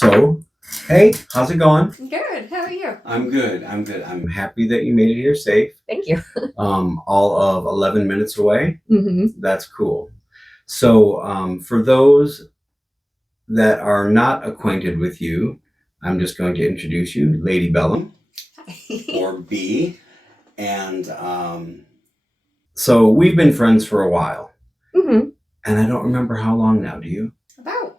So, hey, how's it going? Good. How are you? I'm good. I'm happy that you made it here safe. Thank you. All of 11 minutes away. Mm-hmm. That's cool. So, for those that are not acquainted with you, I'm just going to introduce you, Lady Bellum, or B. And so we've been friends for a while. Mm-hmm. And I don't remember how long now, do you? About,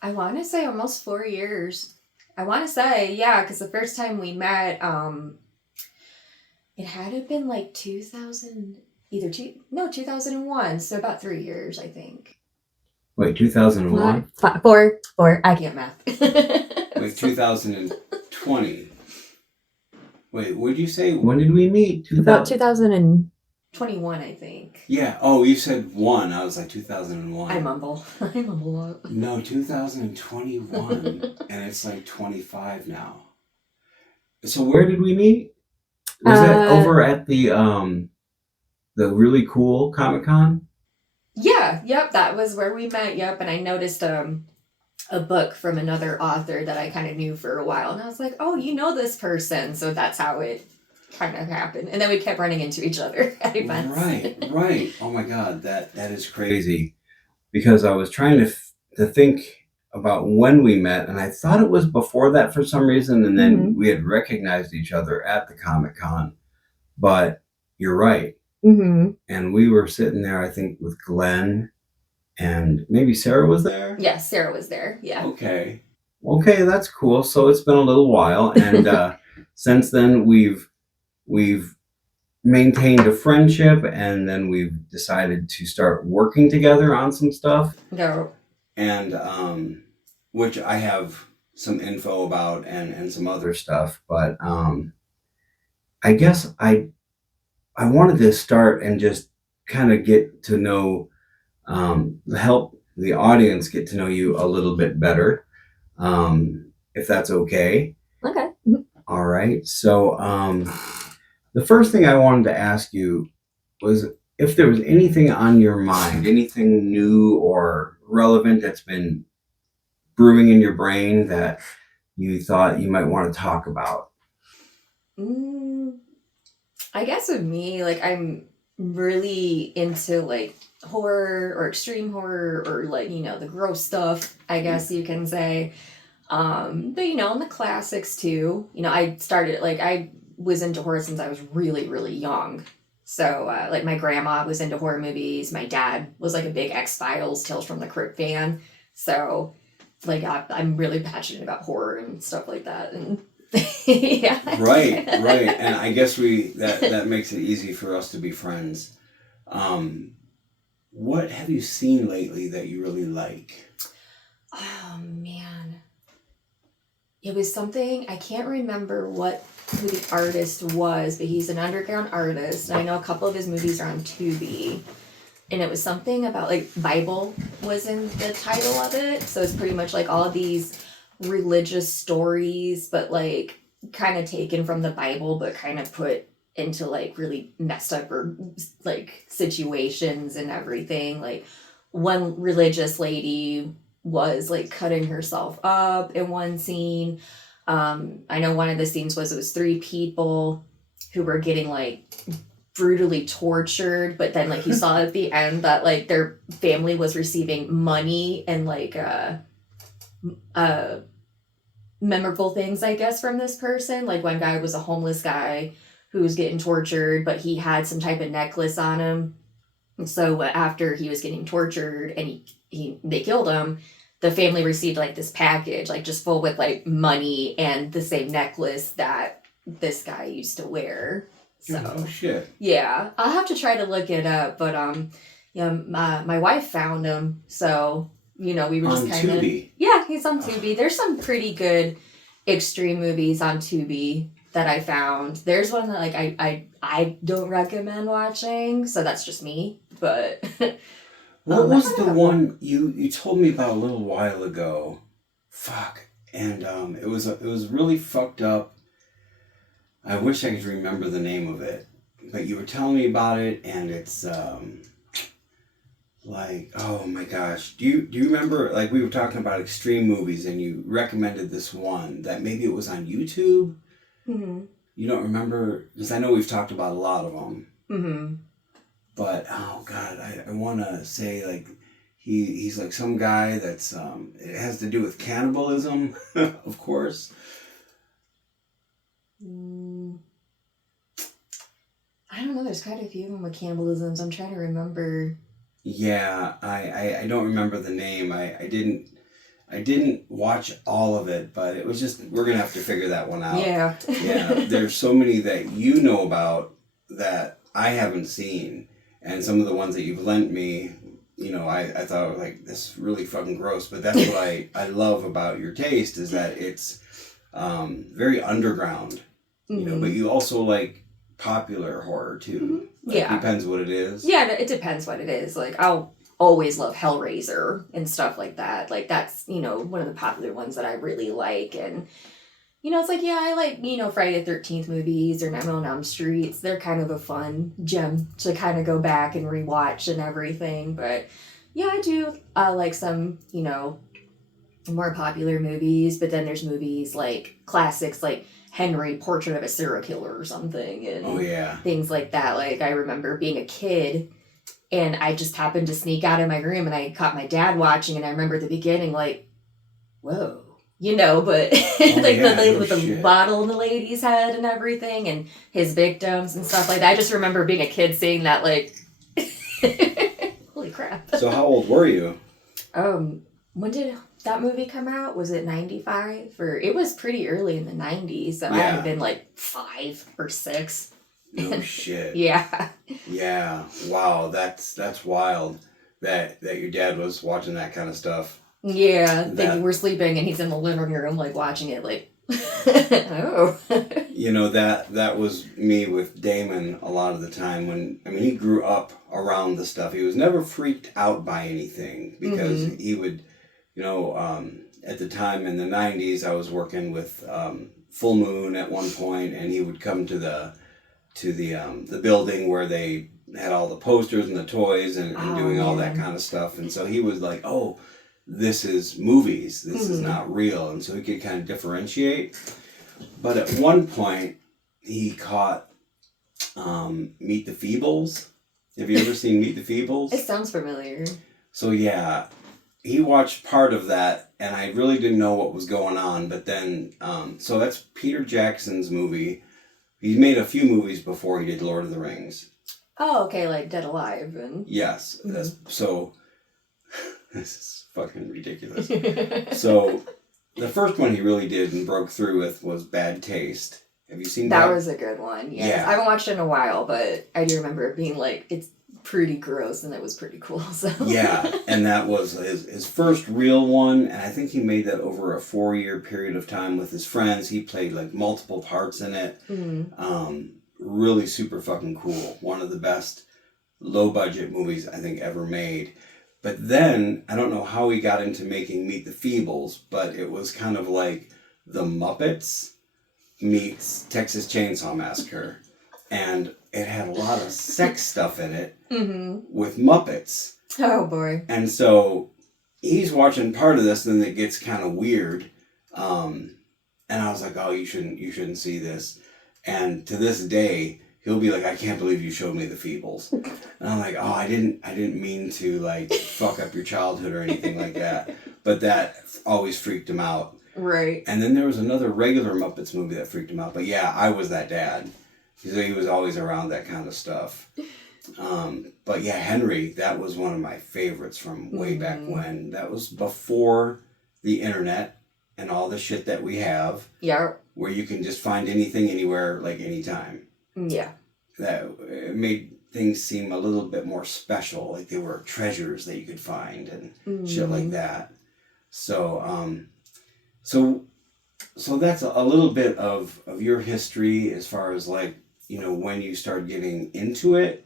I want to say almost 4 years. I want to say, yeah, because the first time we met, it had to have been like 2000, 2001. So about 3 years, I think. Wait, 2001? Four. I can't math. Wait, 2020. Wait, what did you say? When did we meet? About 2021, I think. Yeah. Oh, you said one. I was like 2001. I mumble. I mumble a lot. No, 2021. And it's like 25 now. So where did we meet? Was that over at the really cool Comic-Con? Yeah, yep, that was where we met. Yep, and I noticed a book from another author that I kind of knew for a while, and I was like, "Oh, you know this person," so that's how it kind of happened. And then we kept running into each other at events. Right. Oh my God, that is crazy. Because I was trying to think about when we met, and I thought it was before that for some reason, and then we had recognized each other at the Comic-Con. But you're right. Mm-hmm. And we were sitting there, I think, with Glenn, and maybe Sarah was there? Yes, Sarah was there. Yeah. Okay, that's cool. So it's been a little while, and since then we've maintained a friendship, and then we've decided to start working together on some stuff. No. And which I have some info about and some other stuff, but I guess I wanted to start and just kind of get to know help the audience get to know you a little bit better, if that's okay. Okay. All right. So the first thing I wanted to ask you was if there was anything on your mind, anything new or relevant that's been brewing in your brain that you thought you might want to talk about. I guess with me, like I'm really into like horror or extreme horror or like the gross stuff. I guess you can say. But and the classics too. I was into horror since I was really, really young. So, like, my grandma was into horror movies. My dad was like a big X-Files, Tales from the Crypt fan. So, like, I'm really passionate about horror and stuff like that. And yeah. Right. And I guess that makes it easy for us to be friends. What have you seen lately that you really like? Oh, man. It was something, I can't remember who the artist was, but he's an underground artist. And I know a couple of his movies are on Tubi. And it was something about like Bible was in the title of it. So it's pretty much like all of these religious stories, but like kind of taken from the Bible, but kind of put into like really messed up or like situations and everything. Like one religious lady was like cutting herself up in one scene. I know one of the scenes was it was three people who were getting like brutally tortured, but then like you saw at the end that like their family was receiving money and like memorable things, I guess, from this person. Like one guy was a homeless guy who was getting tortured, but he had some type of necklace on him. And so after he was getting tortured and they killed him, the family received like this package, like just full with like money and the same necklace that this guy used to wear. So oh shit. Yeah, I'll have to try to look it up, but my wife found him, so we were just kind of yeah, he's on Tubi. There's some pretty good extreme movies on Tubi that I found. There's one that like I don't recommend watching, so that's just me. But what was the one you told me about a little while ago? Fuck, and it was really fucked up. I wish I could remember the name of it, but you were telling me about it, and it's Like, oh my gosh, do you remember, like, we were talking about extreme movies and you recommended this one that maybe it was on YouTube? Mm-hmm. You don't remember? Because I know we've talked about a lot of them. Mm-hmm. But oh god, I want to say like he's like some guy that's it has to do with cannibalism, of course. Mm, I don't know. There's quite a few of them with cannibalisms. I'm trying to remember. Yeah, I don't remember the name. I didn't watch all of it, but it was just we're gonna have to figure that one out. Yeah. Yeah, there's so many that you know about that I haven't seen, and some of the ones that you've lent me, I thought like this is really fucking gross, but that's what I love about your taste is that it's very underground, but Mm-hmm. you also like popular horror Mm-hmm. too. Like Yeah. depends what it is. Yeah, it depends what it is. Like, I'll always love Hellraiser and stuff like that. Like, that's, one of the popular ones that I really like. And, it's like, yeah, I like, Friday the 13th movies or Nightmare on Elm Streets. They're kind of a fun gem to kind of go back and rewatch and everything. But, yeah, I do like some, more popular movies. But then there's movies like classics like Henry, Portrait of a Serial Killer or something. Oh And yeah. things like that. Like, I remember being a kid and I just happened to sneak out of my room and I caught my dad watching and I remember at the beginning like, whoa. But Oh like the yeah, lady no with the shit. bottle in the lady's head and everything and his victims and stuff like that. I just remember being a kid seeing that like holy crap. So how old were you? When did that movie come out? Was it 95? Or it was pretty early in the 90s, so I had Yeah. been like 5 or 6. No shit. Yeah. Yeah. Wow, that's wild that your dad was watching that kind of stuff. Yeah, they That were sleeping and he's in the living room like watching it like oh. that was me with Damon a lot of the time when I mean he grew up around the stuff. He was never freaked out by anything because Mm-hmm. he would, at the time in the 90s I was working with Full Moon at one point and he would come to the building where they had all the posters and the toys and Oh doing all that man. kind of stuff. And so he was like, oh, this is movies. This is Mm-hmm. not real. And so he could kind of differentiate. But at one point, he caught Meet the Feebles. Have you ever seen Meet the It Feebles? sounds familiar. So yeah, he watched part of that, and I really didn't know what was going on. But then, so that's Peter Jackson's movie. He made a few movies before he did Lord of the Rings. Oh, okay, like Dead Alive and Yes, mm-hmm. that's so. This is fucking ridiculous. So the first one he really did and broke through with was Bad Taste. Have you seen That Bad? was a good one. Yes. Yeah. I haven't watched it in a while, but I do remember it being like it's pretty gross and it was pretty cool. So Yeah, and that was his first real one, and I think he made that over a 4-year period of time with his friends. He played like multiple parts in it. mm. Really super fucking cool. One of the best low budget movies I think ever made. But then I don't know how he got into making Meet the Feebles, but it was kind of like the Muppets meets Texas Chainsaw Massacre, and it had a lot of sex stuff in it Mm-hmm. with Muppets. Oh boy. And so he's watching part of this, and then it gets kind of weird. And I was like, "Oh, you shouldn't see this." And to this day, he'll be like, "I can't believe you showed me the Feebles," and I'm like, "Oh, I didn't mean to like fuck up your childhood or anything like that," but that always freaked him out. Right. And then there was another regular Muppets movie that freaked him out. But yeah, I was that dad. He was always around that kind of stuff. But yeah, Henry, that was one of my favorites from way back when. That was before the internet and all the shit that we have, Yeah. where you can just find anything, anywhere, like anytime. Yeah. That it made things seem a little bit more special, like they were treasures that you could find and shit like that. So, so, so that's a little bit of your history as far as like, when you started getting into it.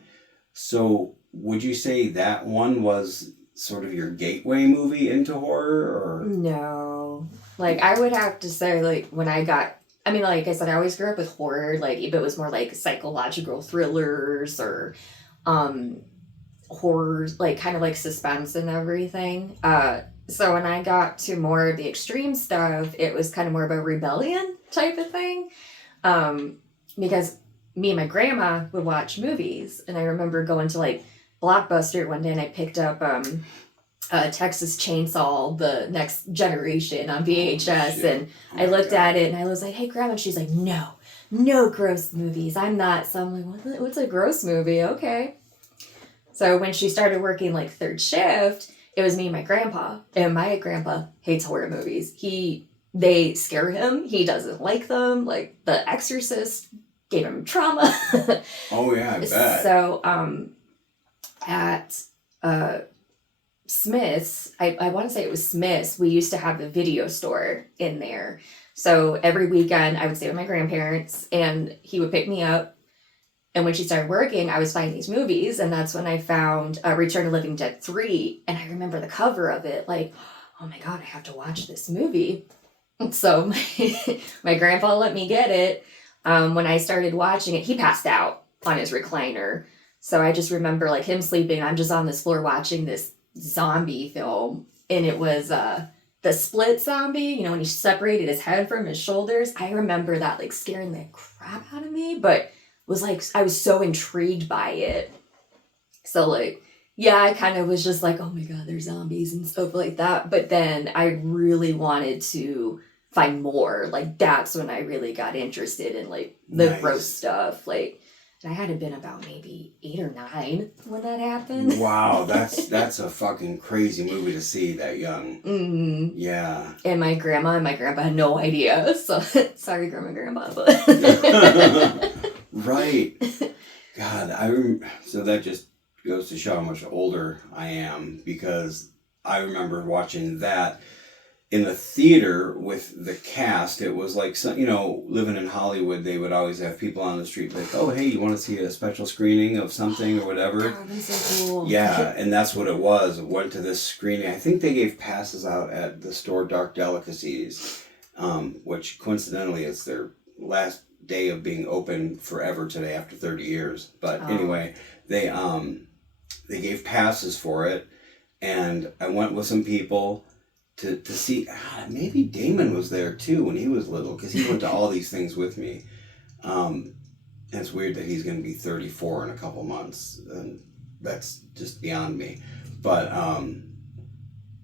So would you say that one was sort of your gateway movie into horror or? No. Like I would have to say like when I mean like I said I always grew up with horror like if it was more like psychological thrillers or um horror, like kind of like suspense and everything. So when I got to more of the extreme stuff, it was kind of more of a rebellion type of thing. Um, because me and my grandma would watch movies, and I remember going to like Blockbuster one day, and I picked up Texas Chainsaw, the next generation on VHS, and I looked at it and I was like, "Hey, Grandma," and she's like, "No, no gross movies. I'm not." So I'm like, "What's a gross movie?" Okay. So when she started working like third shift, it was me and my grandpa, and my grandpa hates horror movies. They scare him. He doesn't like them. Like The Exorcist gave him trauma. Oh yeah, I bet. So at Smith's, I want to say it was Smith's, we used to have a video store in there. So every weekend I would stay with my grandparents and he would pick me up. And when she started working, I was finding these movies. And that's when I found Return of the Living Dead 3. And I remember the cover of it, like, oh my God, I have to watch this movie. So my grandpa let me get it. When I started watching it, he passed out on his recliner. So I just remember like him sleeping. I'm just on this floor watching this zombie film, and it was the split zombie, when he separated his head from his shoulders. I remember that like scaring the crap out of me, but was like I was so intrigued by it. So like yeah, I kind of was just like, oh my God, there's zombies and stuff like that. But then I really wanted to find more. Like that's when I really got interested in like the gross stuff. Like, and I had to been about maybe 8 or 9 when that happened. Wow, that's a fucking crazy movie to see that young. Mm-hmm. Yeah. And my grandma and my grandpa had no idea. So sorry, grandma and grandpa, but right. God, so that just goes to show how much older I am, because I remember watching that in the theater with the cast. It was like, living in Hollywood, they would always have people on the street like, oh, hey, you want to see a special screening of something or whatever? Oh, that's so cool. Yeah, and that's what it was. I went to this screening. I think they gave passes out at the store Dark Delicacies, which coincidentally is their last day of being open forever today after 30 years. But anyway, they gave passes for it, and I went with some people to see. Maybe Damon was there too when he was little, because he went to all these things with me. And it's weird that he's going to be 34 in a couple months, and that's just beyond me. But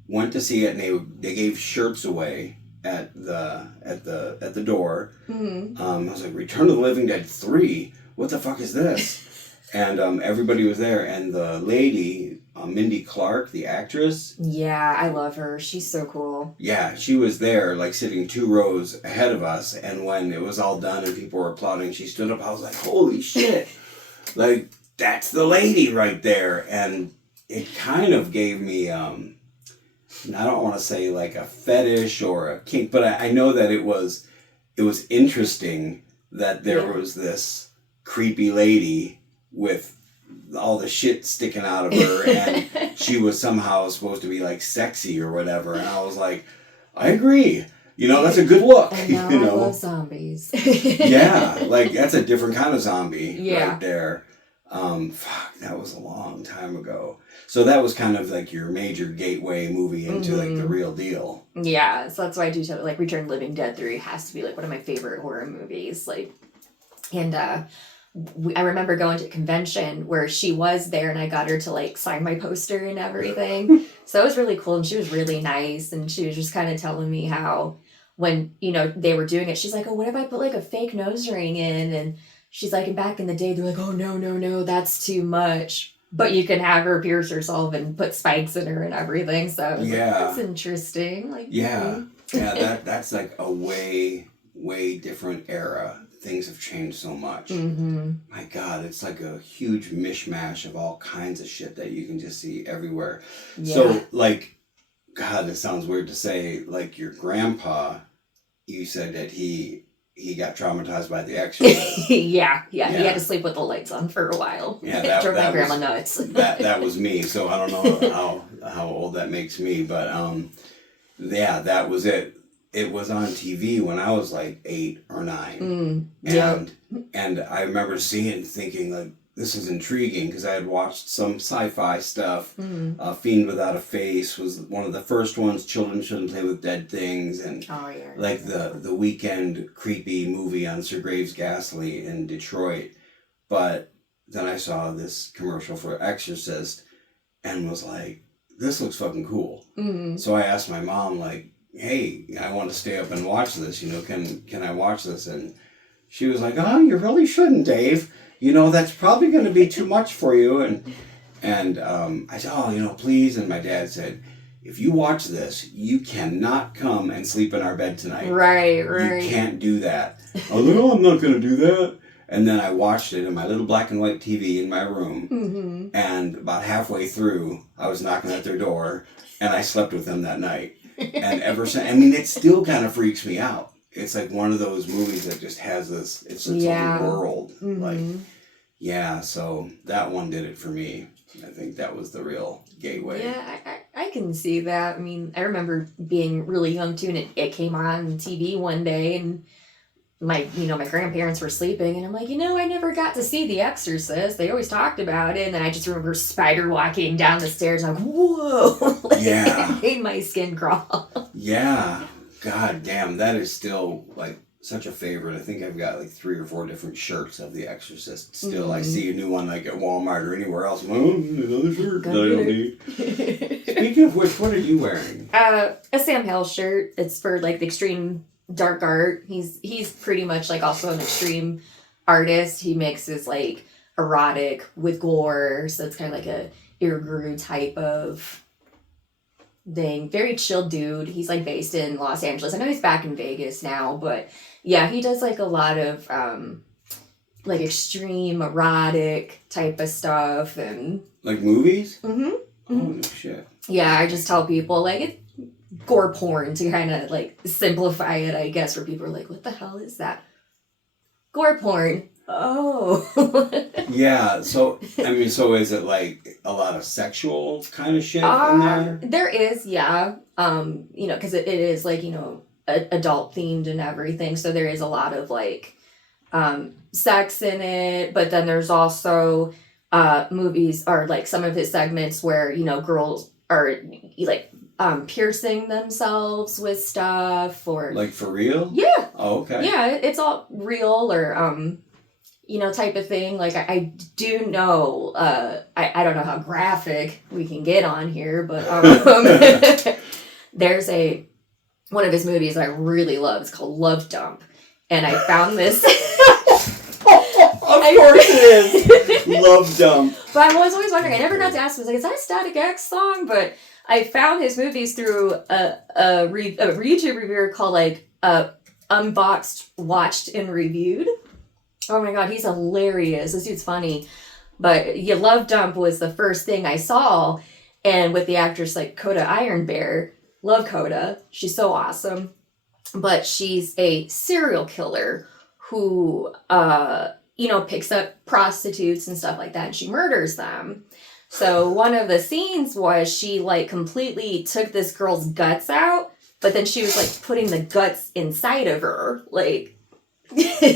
went to see it, and they gave shirts away at the door. Mm-hmm. I was like, Return of the Living Dead 3? What the fuck is this? And everybody was there, and the lady, Mindy Clark, the actress. Yeah, I love her. She's so cool. Yeah, she was there, like sitting 2 rows ahead of us, and when it was all done and people were applauding, she stood up. I was like, holy shit! Like, that's the lady right there. And it kind of gave me, I don't want to say like a fetish or a kink, but I know that it was interesting that there was this creepy lady with all the shit sticking out of her, and she was somehow supposed to be like sexy or whatever, and I was like, I agree. That's a good look. And now I love zombies. Yeah, like that's a different kind of zombie right there. That was a long time ago. So that was kind of like your major gateway movie into like the real deal. Yeah, so that's why I do tell, like, Return of the Living Dead 3 has to be like one of my favorite horror movies. Like, and I remember going to a convention where she was there, and I got her to like sign my poster and everything. So it was really cool, and she was really nice, and she was just kind of telling me how when they were doing it, she's like, oh, what if I put like a fake nose ring in? And she's like, and back in the day, they're like, oh, no, that's too much. But you can have her pierce herself and put spikes in her and everything. So I was like, that's interesting. Like, yeah, that's like a way different era. Things have changed so much. Mm-hmm. My God, it's like a huge mishmash of all kinds of shit that you can just see everywhere. Yeah. So, like, God, this sounds weird to say, like, your grandpa, you said that he got traumatized by The Exorcist. Yeah. He had to sleep with the lights on for a while. Yeah, that drove my grandma nuts. that was me. So I don't know how old that makes me, but yeah, that was it. It was on TV when I was like 8 or 9, and I remember seeing it and thinking like, this is intriguing because I had watched some sci-fi stuff. Mm. Fiend Without a Face was one of the first ones. Children Shouldn't Play with Dead Things, and Oh yeah. like the Weekend creepy movie on Sir Graves Ghastly in Detroit. But then I saw this commercial for Exorcist and was like, this looks fucking cool. Mm. So I asked my mom, like, hey, I want to stay up and watch this, can I watch this? And she was like, oh, you really shouldn't, Dave. That's probably going to be too much for you. And I said, oh, please. And my dad said, if you watch this, you cannot come and sleep in our bed tonight. Right. You can't do that. I was like, oh, I'm not going to do that. And then I watched it in my little black and white TV in my room. Mm-hmm. And about halfway through, I was knocking at their door, and I slept with them that night. And ever since, it still kind of freaks me out. It's like one of those movies that just has this, it's its own world. Mm-hmm. So that one did it for me. I think that was the real gateway. Yeah, I can see that. I remember being really young too, and it came on TV one day, and my grandparents were sleeping, and I'm like, I never got to see The Exorcist. They always talked about it, and then I just remember spider walking down the stairs, and I'm like, whoa! It made my skin crawl. Yeah. God damn, that is still like such a favorite. I think I've got like 3 or 4 different shirts of The Exorcist. Still, mm-hmm. I see a new one like at Walmart or anywhere else. Another shirt that I don't need. Speaking of which, what are you wearing? A Sam Hell shirt. It's for like the extreme dark art. He's pretty much like also an extreme artist. He mixes like erotic with gore, so it's kind of like a Eerie type of thing. Very chill dude. He's like based in Los Angeles. I know he's back in Vegas now, but yeah, he does like a lot of like extreme erotic type of stuff and like movies. Mm-hmm. Oh no shit. Yeah, I just tell people like it's gore porn to kind of like simplify it, I guess, where people are like, what the hell is that? Gore porn. Oh. Yeah, so is it like a lot of sexual kind of shit in there? There is, yeah. Because it is like, adult themed and everything. So there is a lot of like sex in it, but then there's also movies or like some of his segments where, girls are like piercing themselves with stuff or like for real? Yeah. Oh, okay. Yeah, it's all real or type of thing. Like I do know I don't know how graphic we can get on here, but there's one of his movies I really love. It's called Love Dump, and I found this. Of course it is. Love Dump. But I was always wondering. I never got to ask. I was like, is that a Static X song? But I found his movies through a YouTube reviewer called like Unboxed, Watched, and Reviewed. Oh my god, he's hilarious. This dude's funny. But yeah, Love Dump was the first thing I saw, and with the actress like Coda Ironbear. Love Coda. She's so awesome. But she's a serial killer who picks up prostitutes and stuff like that, and she murders them. So one of the scenes was she like completely took this girl's guts out, but then she was like putting the guts inside of her, like.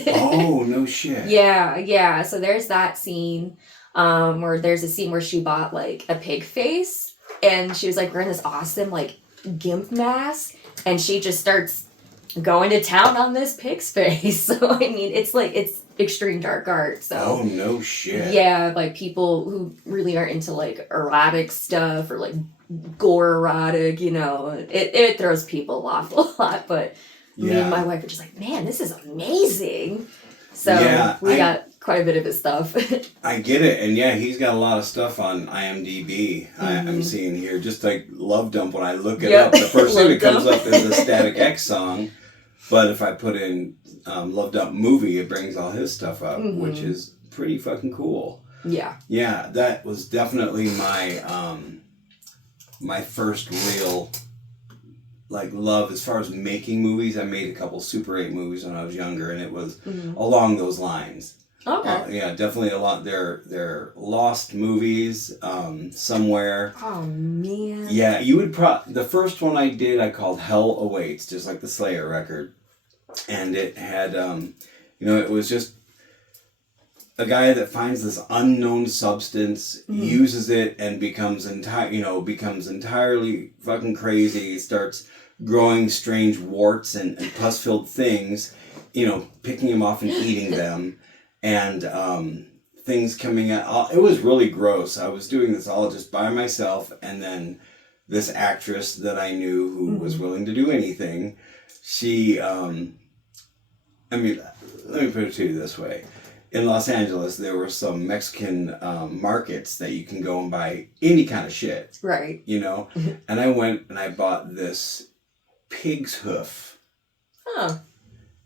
Oh no shit. Yeah. So there's that scene, where there's a scene where she bought like a pig face, and she was like wearing this awesome like gimp mask, and she just starts going to town on this pig's face. So it's extreme dark art. So oh no shit. Yeah, like people who really aren't into like erotic stuff or like gore erotic, it throws people off a lot, but. Yeah. Me and my wife were just like, man, this is amazing. So we got quite a bit of his stuff. I get it. And yeah, he's got a lot of stuff on IMDb. Mm-hmm. I'm seeing here, just like Love Dump, when I look it up, the first thing that comes up is the Static X song. But if I put in Love Dump movie, it brings all his stuff up, mm-hmm. which is pretty fucking cool. Yeah. Yeah, that was definitely my my first real love as far as making movies. I made a couple Super 8 movies when I was younger, and it was mm-hmm. along those lines. Okay. Yeah, definitely a lot. They're lost movies somewhere. Oh man. Yeah, you would the first one I did I called Hell Awaits, just like the Slayer record, and it had it was just a guy that finds this unknown substance, uses it, and becomes entirely fucking crazy. Starts growing strange warts and pus-filled things, picking them off and eating them, and things coming out. It was really gross. I was doing this all just by myself, and then this actress that I knew who was willing to do anything, she, let me put it to you this way. In Los Angeles, there were some Mexican markets that you can go and buy any kind of shit. Right. And I went and I bought this pig's hoof. Huh.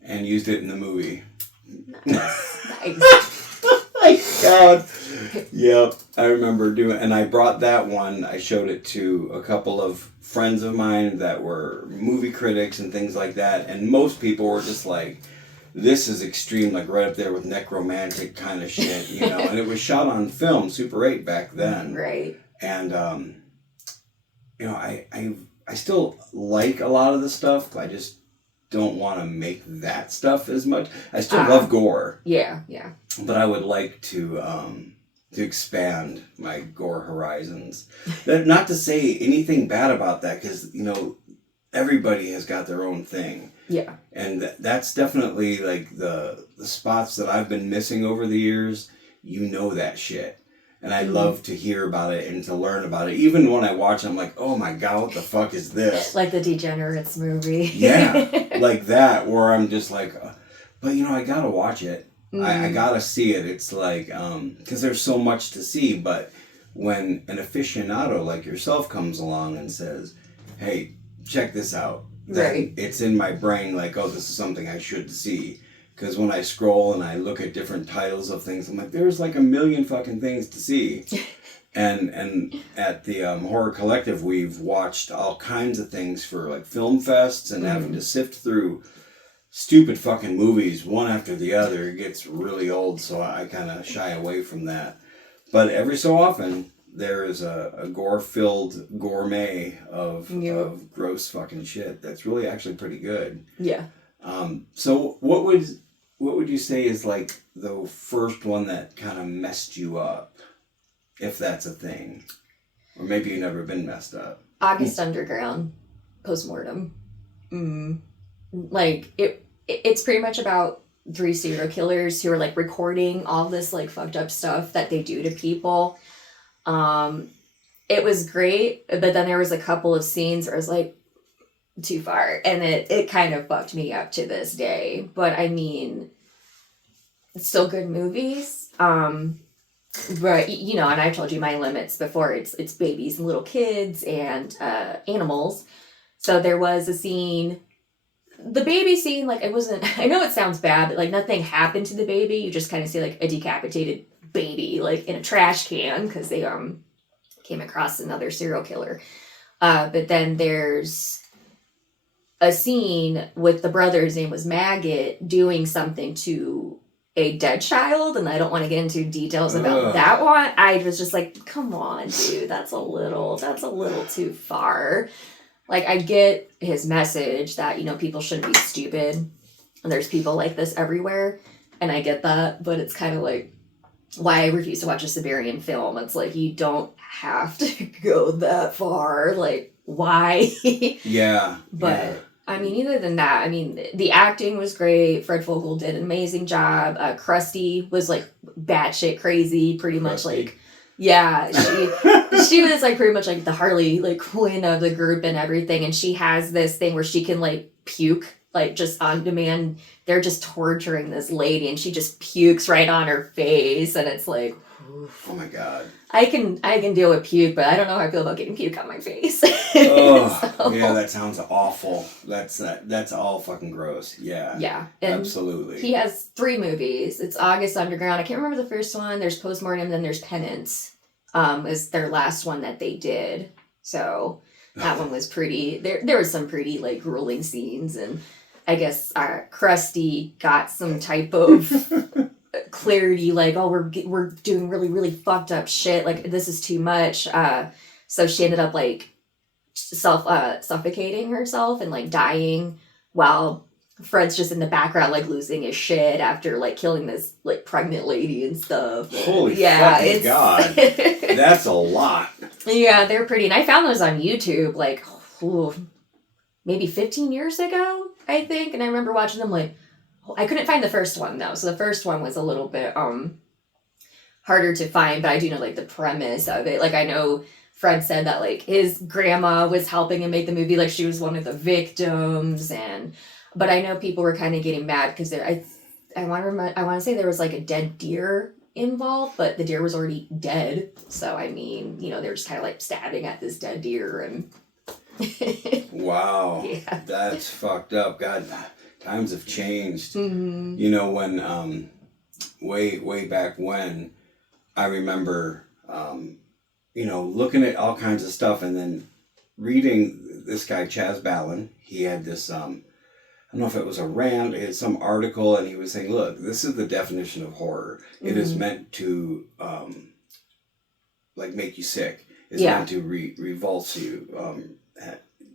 And used it in the movie. Nice. My God. Yep. I remember doing, and I brought that one. I showed it to a couple of friends of mine that were movie critics and things like that. And most people were just like, this is extreme, like right up there with necromantic kind of shit, and it was shot on film, Super 8 back then. Right. And, I still like a lot of the stuff. I just don't want to make that stuff as much. I still love gore. Yeah. But I would like to expand my gore horizons. Not to say anything bad about that, because, everybody has got their own thing. Yeah. And that's definitely like the spots that I've been missing over the years. That shit. And I love to hear about it and to learn about it. Even when I watch it, I'm like, oh my God, what the fuck is this? Like the Degenerates movie. Yeah, like that, where I'm just like, but I gotta watch it. I gotta see it. It's like, because there's so much to see, but when an aficionado like yourself comes along and says, hey, check this out. Right. It's in my brain like, oh, this is something I should see. Because when I scroll and I look at different titles of things, I'm like, there's like a million fucking things to see. and at the Horror Collective, we've watched all kinds of things for like film fests and having to sift through stupid fucking movies one after the other. It gets really old, so I kind of shy away from that. But every so often, there is a gore-filled gourmet of gross fucking shit that's really actually pretty good. Yeah. So what would you say is like the first one that kind of messed you up, if that's a thing, or maybe you've never been messed up? August Underground, postmortem. Like it's pretty much about 3 serial killers who are like recording all this like fucked up stuff that they do to people. It was great, but then there was a couple of scenes where I was like, too far, and it kind of fucked me up to this day. But I mean, it's still good movies. But and I've told you my limits before. It's babies and little kids and animals. So there was a scene, the baby scene, like it wasn't. I know it sounds bad, but like nothing happened to the baby. You just kind of see like a decapitated baby like in a trash can because they came across another serial killer. But then there's a scene with the brother, his name was Maggot, doing something to a dead child, and I don't want to get into details about that one. I was just like, come on, dude, that's a little too far. Like, I get his message that, people shouldn't be stupid, and there's people like this everywhere, and I get that, but it's kind of like why I refuse to watch a Siberian film. It's like, you don't have to go that far. Like, why? Yeah. But yeah. I mean, other than that, I mean, the acting was great. Fred Vogel did an amazing job. Krusty was like batshit crazy, pretty much like, yeah, she was like pretty much like the Harley like Quinn of the group and everything. And she has this thing where she can like puke like just on demand. They're just torturing this lady, and she just pukes right on her face, and it's like, oh my God. I can deal with puke, but I don't know how I feel about getting puke on my face. Oh, so. Yeah, that sounds awful. That's all fucking gross. Yeah. Yeah. And absolutely. He has 3 movies. It's August Underground. I can't remember the first one. There's Postmortem, then there's Penance. Is their last one that they did. So that one was pretty. There was some pretty like grueling scenes, and I guess Krusty got some type of clarity, like, oh, we're doing really, really fucked up shit, like this is too much. So she ended up like suffocating herself and like dying while Fred's just in the background, like losing his shit after like killing this like pregnant lady and stuff. Holy Yeah, fucking God. That's a lot. Yeah, they're pretty. And I found those on YouTube like maybe 15 years ago, I think. And I remember watching them like, I couldn't find the first one though. So the first one was a little bit harder to find, but I do know like the premise of it. Like I know Fred said that like his grandma was helping him make the movie, like she was one of the victims, and but I know people were kind of getting mad because I want to say there was like a dead deer involved, but the deer was already dead. So I mean, you know, they're just kind of like stabbing at this dead deer and. Wow, Yeah. that's fucked up. God, times have changed. Mm-hmm. You know, when way back when, I remember you know, looking at all kinds of stuff and then reading this guy Chaz Ballin. He had this I don't know if it was a rant, it had some article, and he was saying, look, this is the definition of horror. Mm-hmm. It is meant to like make you sick. It's Yeah. meant to revulse you.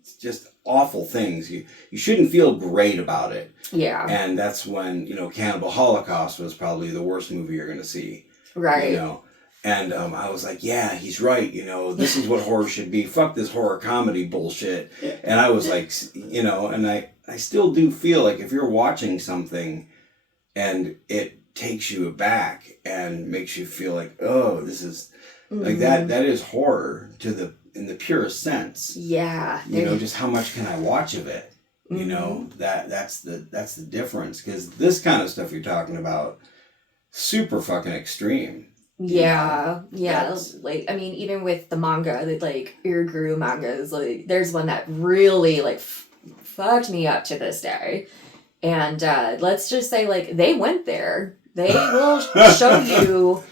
It's just awful things. You shouldn't feel great about it. Yeah. And that's when, you know, Cannibal Holocaust was probably the worst movie you're going to see. Right. You know, and I was like, yeah, he's right. You know, this is what horror should be. Fuck this horror comedy bullshit. And I was like, you know, and I still do feel like if you're watching something and it takes you aback and makes you feel like, oh, this is like that is horror in the purest sense. Yeah. You know, just how much can I watch of it? You know, that's the difference, because this kind of stuff you're talking about, super fucking extreme. Yeah, yeah. Like, I mean, even with the manga, like Eerie mangas, like there's one that really like fucked me up to this day. And let's just say, like, they went there. They will show you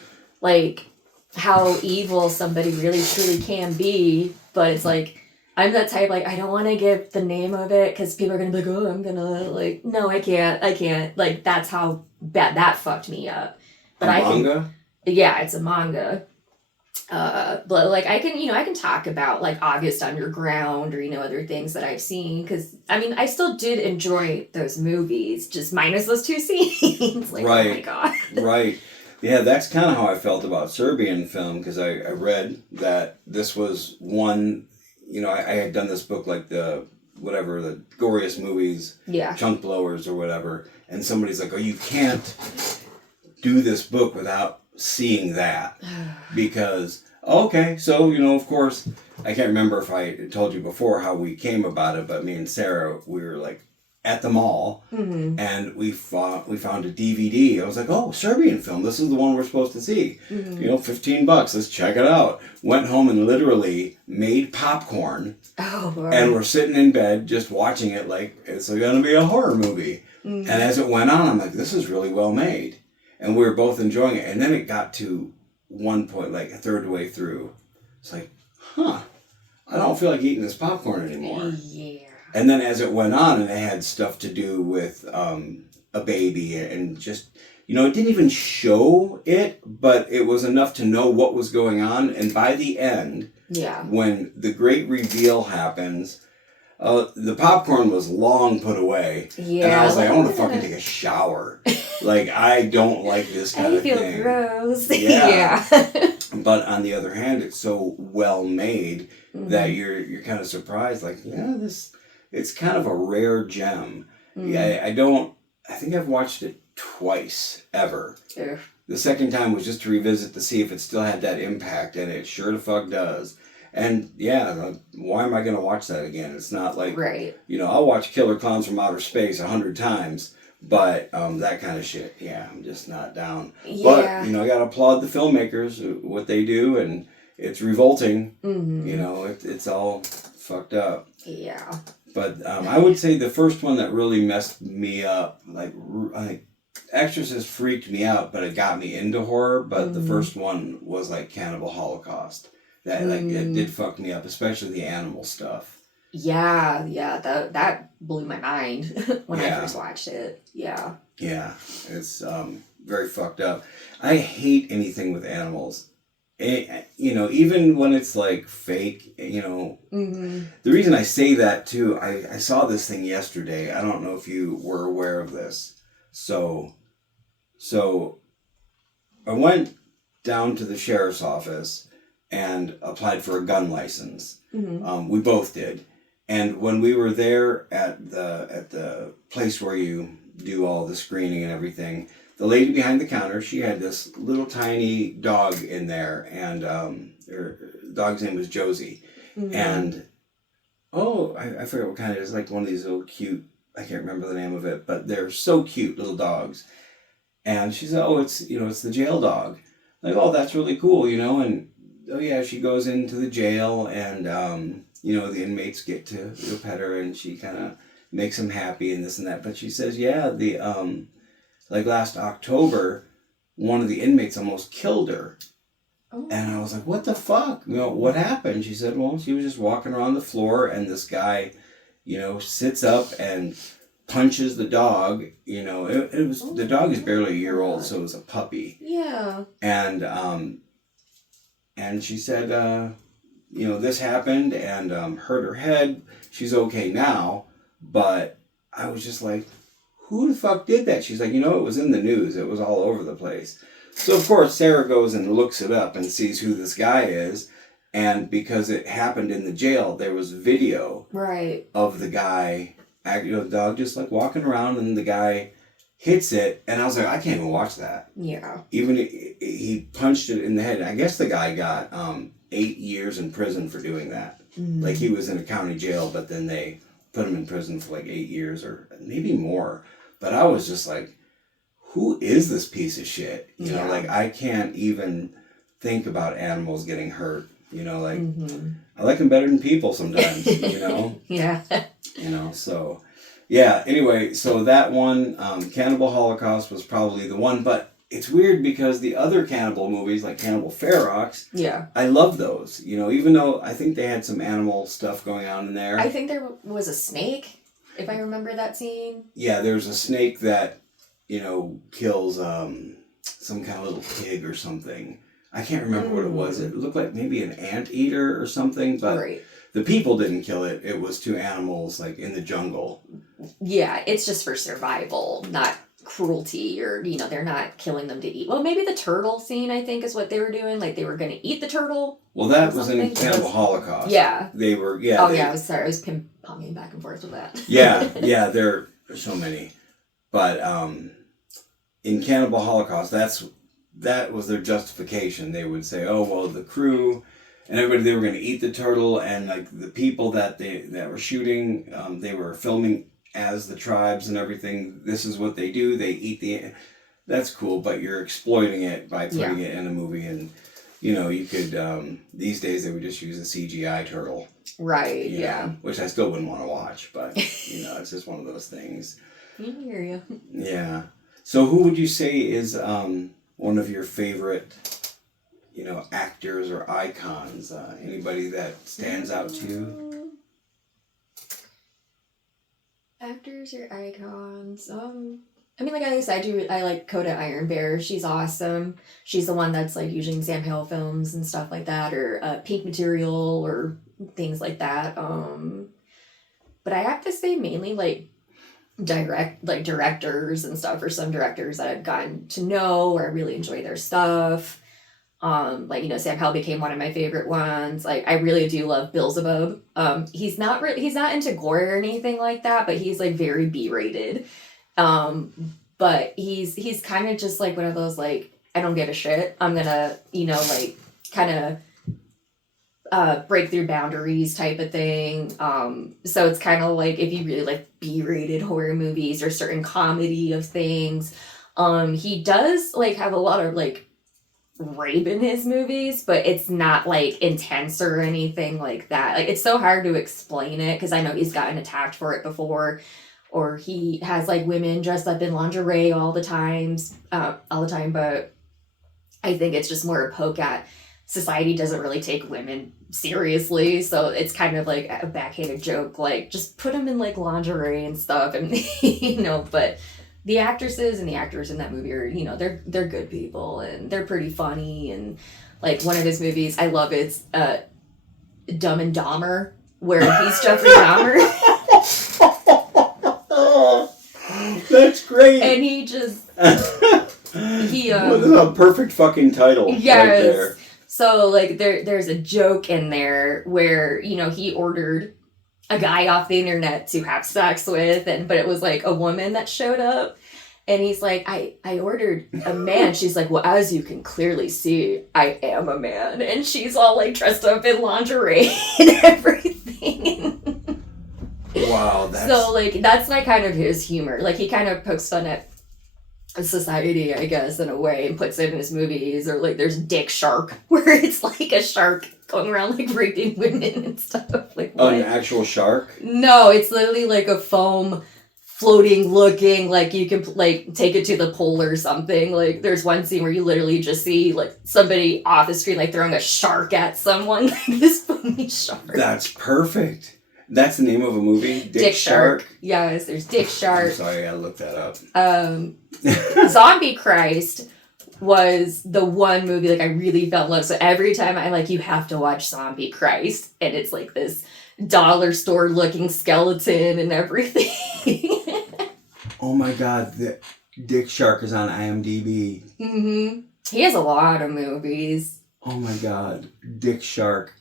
like how evil somebody really truly can be. But it's like, I'm that type, like, I don't want to give the name of it because people are going to be like, oh, I'm going to, like, no, I can't. Like, that's how bad that fucked me up. But manga? Yeah, it's a manga. But like I can talk about like August Underground or, you know, other things that I've seen, because I mean I still did enjoy those movies, just minus those two scenes. Like, right. Oh my god. Right. Yeah, that's kind of how I felt about Serbian film, because I read that this was one, you know, I had done this book like the goriest movies, Yeah. Chunk Blowers or whatever, and somebody's like, oh, you can't do this book without seeing that, because okay, so, you know, of course, I can't remember if I told you before how we came about it, but me and Sarah, we were like at the mall, and we found a DVD. I was like, oh, Serbian film, this is the one we're supposed to see. You know, $15, let's check it out. Went home and literally made popcorn. Oh, boy. And we're sitting in bed just watching it like it's gonna be a horror movie. And as it went on, I'm like, this is really well made. And we were both enjoying it. And then it got to one point, like a third way through. It's like, I don't feel like eating this popcorn anymore. Yeah. And then as it went on, and it had stuff to do with a baby and just, you know, it didn't even show it, but it was enough to know what was going on. And by the end, when the great reveal happens, the popcorn was long put away. Yeah. And I was like, I want to fucking take a shower. Like, I don't like this kind of thing. I feel gross. Yeah. But on the other hand, it's so well made that you're kind of surprised. Like, yeah, it's kind of a rare gem. Yeah, I think I've watched it twice ever. Yeah. The second time was just to revisit to see if it still had that impact, and it sure the fuck does. And yeah, why am I going to watch that again? It's not like, you know, I'll watch Killer Clowns from Outer Space 100 times, but that kind of shit, yeah, I'm just not down. Yeah. But, you know, I got to applaud the filmmakers, what they do, and it's revolting. You know, it's all fucked up. Yeah. But I would say the first one that really messed me up, like Exorcist freaked me out, but it got me into horror. But the first one was like Cannibal Holocaust. That like it did fuck me up, especially the animal stuff. Yeah, that blew my mind when I first watched it. Yeah. Yeah, it's very fucked up. I hate anything with animals. you know, even when it's like fake, you know, Mm-hmm. the reason I say that too, I saw this thing yesterday. I don't know if you were aware of this. So, so I went down to the sheriff's office and applied for a gun license. Mm-hmm. We both did. And when we were there at the place where you do all the screening and everything, the lady behind the counter, she had this little tiny dog in there, and her dog's name was Josie. Mm-hmm. And oh, I forget what kind it is. Like one of these little cute. I can't remember the name of it, but they're so cute little dogs. And she said, "Oh, it's it's the jail dog." Like, oh, that's really cool, you know. And oh yeah, she goes into the jail, and the inmates get to pet her, and she kind of makes them happy and this and that. But she says, yeah, the like last October, one of the inmates almost killed her. Oh. And I was like, what the fuck? What happened? She said, well, she was just walking around the floor, and this guy, sits up and punches the dog. It was the dog is barely a year old, so it was a puppy. Yeah. And she said, this happened and hurt her head. She's okay now, but I was just like, who the fuck did that? She's like, it was in the news. It was all over the place. So, of course, Sarah goes and looks it up and sees who this guy is. And because it happened in the jail, there was video of the guy, the dog just like walking around, and the guy hits it. And I was like, I can't even watch that. Yeah. Even he punched it in the head. I guess the guy got 8 years in prison for doing that. Mm. Like, he was in a county jail, but then they put him in prison for like 8 years or maybe more. But I was just like, who is this piece of shit? I can't even think about animals getting hurt. I like them better than people sometimes, Yeah. So, yeah, anyway, so that one, Cannibal Holocaust was probably the one, but it's weird because the other cannibal movies, like Cannibal Ferox, yeah, I love those, even though I think they had some animal stuff going on in there. I think there was a snake, if I remember that scene. Yeah, there's a snake that, kills some kind of little pig or something. I can't remember what it was. It looked like maybe an anteater or something, but the people didn't kill it. It was two animals, like, in the jungle. Yeah, it's just for survival, not cruelty, or, they're not killing them to eat. Well, maybe the turtle scene, I think, is what they were doing. Like, they were going to eat the turtle. Well, that was in Cannibal Holocaust. Yeah. They were, yeah. Oh, yeah, I was sorry. I was ping-ponging back and forth with that. yeah, there are so many. But in Cannibal Holocaust, that was their justification. They would say, oh, well, the crew and everybody, they were going to eat the turtle, and like the people that were shooting, they were filming as the tribes and everything. This is what they do. They eat that's cool, but you're exploiting it by putting it in a movie. And, you could, these days they would just use a CGI turtle. Right, which I still wouldn't want to watch, but, it's just one of those things. I hear you. Yeah. So who would you say is one of your favorite, actors or icons? Anybody that stands out to you? Actors or icons? I mean, like I said, I like Coda Iron Bear. She's awesome. She's the one that's like using Sam Hale films and stuff like that, or Pink Material or things like that. But I have to say mainly like directors and stuff, or some directors that I've gotten to know or I really enjoy their stuff. Sam Hell became one of my favorite ones. Like, I really do love Beelzebub. He's not into gore or anything like that, but he's like very B-rated. But he's kind of just like one of those, like, I don't give a shit. I'm gonna, kind of break through boundaries type of thing. So it's kind of like if you really like B-rated horror movies or certain comedy of things. He does like have a lot of like rape in his movies, but it's not like intense or anything like that. Like, it's so hard to explain it because I know he's gotten attacked for it before, or he has like women dressed up in lingerie all the time. But I think it's just more a poke at society doesn't really take women seriously, so it's kind of like a backhanded joke, like just put them in like lingerie and stuff, and but the actresses and the actors in that movie are, they're good people and they're pretty funny. And like one of his movies I love, it's Dumb and Dahmer, where he's Jeffrey Dahmer. That's great. And he just he well, this is a perfect fucking title. Yes. Right there. So like there's a joke in there where, he ordered a guy off the internet to have sex with, but it was like a woman that showed up. And he's like, I ordered a man. She's like, well, as you can clearly see, I am a man. And she's all like dressed up in lingerie and everything. Wow. So like that's like kind of his humor. Like he kind of pokes fun at society, I guess, in a way, and puts it in his movies. Or like there's Dick Shark, where it's like a shark going around like raping women and stuff. Like what? An actual shark? No, it's literally like a foam floating looking, like you can like take it to the pole or something. Like there's one scene where you literally just see like somebody off the screen like throwing a shark at someone, like this foamy shark. That's perfect. That's the name of a movie? Dick Shark. Yes, there's Dick Shark. I'm sorry, I gotta look that up. Zombie Christ was the one movie like I really fell in love. So every time I'm like, you have to watch Zombie Christ, and it's like this dollar store looking skeleton and everything. Oh my god, the Dick Shark is on IMDb. Mm-hmm. He has a lot of movies. Oh my god, Dick Shark.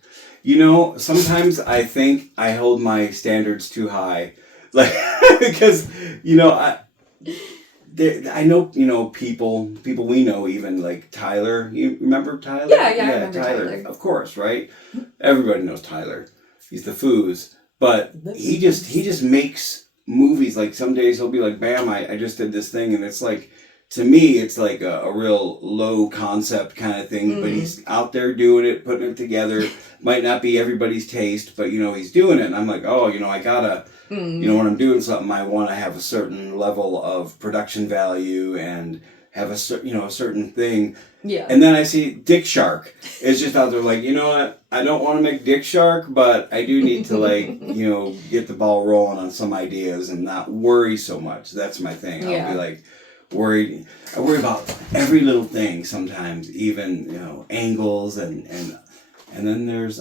Sometimes I think I hold my standards too high. Like, because, I know, people we know, even like Tyler. You remember Tyler? Yeah, I remember Tyler. Of course, right? Everybody knows Tyler. He's the foos. But he just makes movies. Like some days he'll be like, bam, I just did this thing. And it's like, to me, it's like a real low concept kind of thing. But he's out there doing it, putting it together. Might not be everybody's taste, but he's doing it. And I'm like, oh, I gotta, when I'm doing something, I want to have a certain level of production value and have a certain thing. Yeah. And then I see Dick Shark is just out there like, you know what? I don't want to make Dick Shark, but I do need to get the ball rolling on some ideas and not worry so much. That's my thing. I'll be like worried. I worry about every little thing sometimes, even, angles and then there's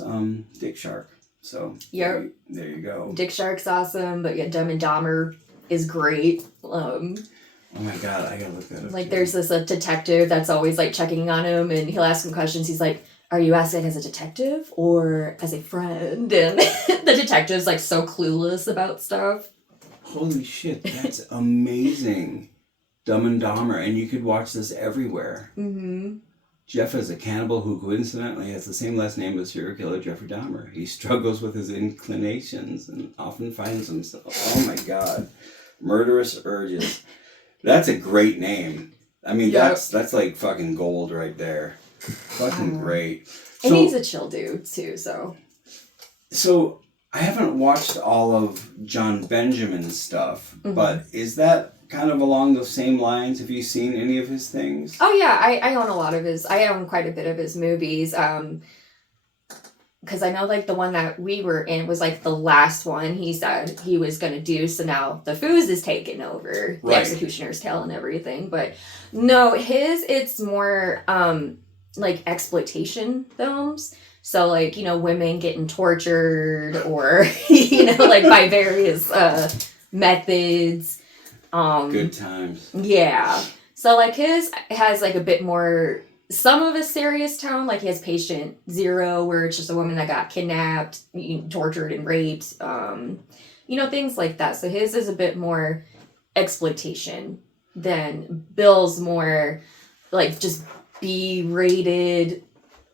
Dick Shark. So there you go. Dick Shark's awesome, but yeah, Dumb and Dahmer is great. Oh my god, I gotta look that up. Like there's this detective that's always like checking on him, and he'll ask him questions. He's like, "Are you asking as a detective or as a friend?" And the detective's like so clueless about stuff. Holy shit, that's amazing. Dumb and Dahmer, and you could watch this everywhere. Mm-hmm. Jeff is a cannibal who coincidentally has the same last name as serial killer Jeffrey Dahmer. He struggles with his inclinations and often finds himself. Oh my god. Murderous urges. That's a great name. I mean, that's like fucking gold right there. Fucking great. And he's a chill dude too, so. So I haven't watched all of John Benjamin's stuff, but is that kind of along the same lines? Have you seen any of his things? Oh yeah, I own I own quite a bit of his movies. Because I know like the one that we were in was like the last one he said he was going to do. So now the Foos is taking over, the Executioner's Tale and everything. But no, it's more like exploitation films. So like, women getting tortured or, like by various methods. Good times. Yeah. So like his has like a bit more, some of a serious tone. Like he has Patient Zero, where it's just a woman that got kidnapped, tortured and raped, things like that. So his is a bit more exploitation than Bill's more like just B-rated,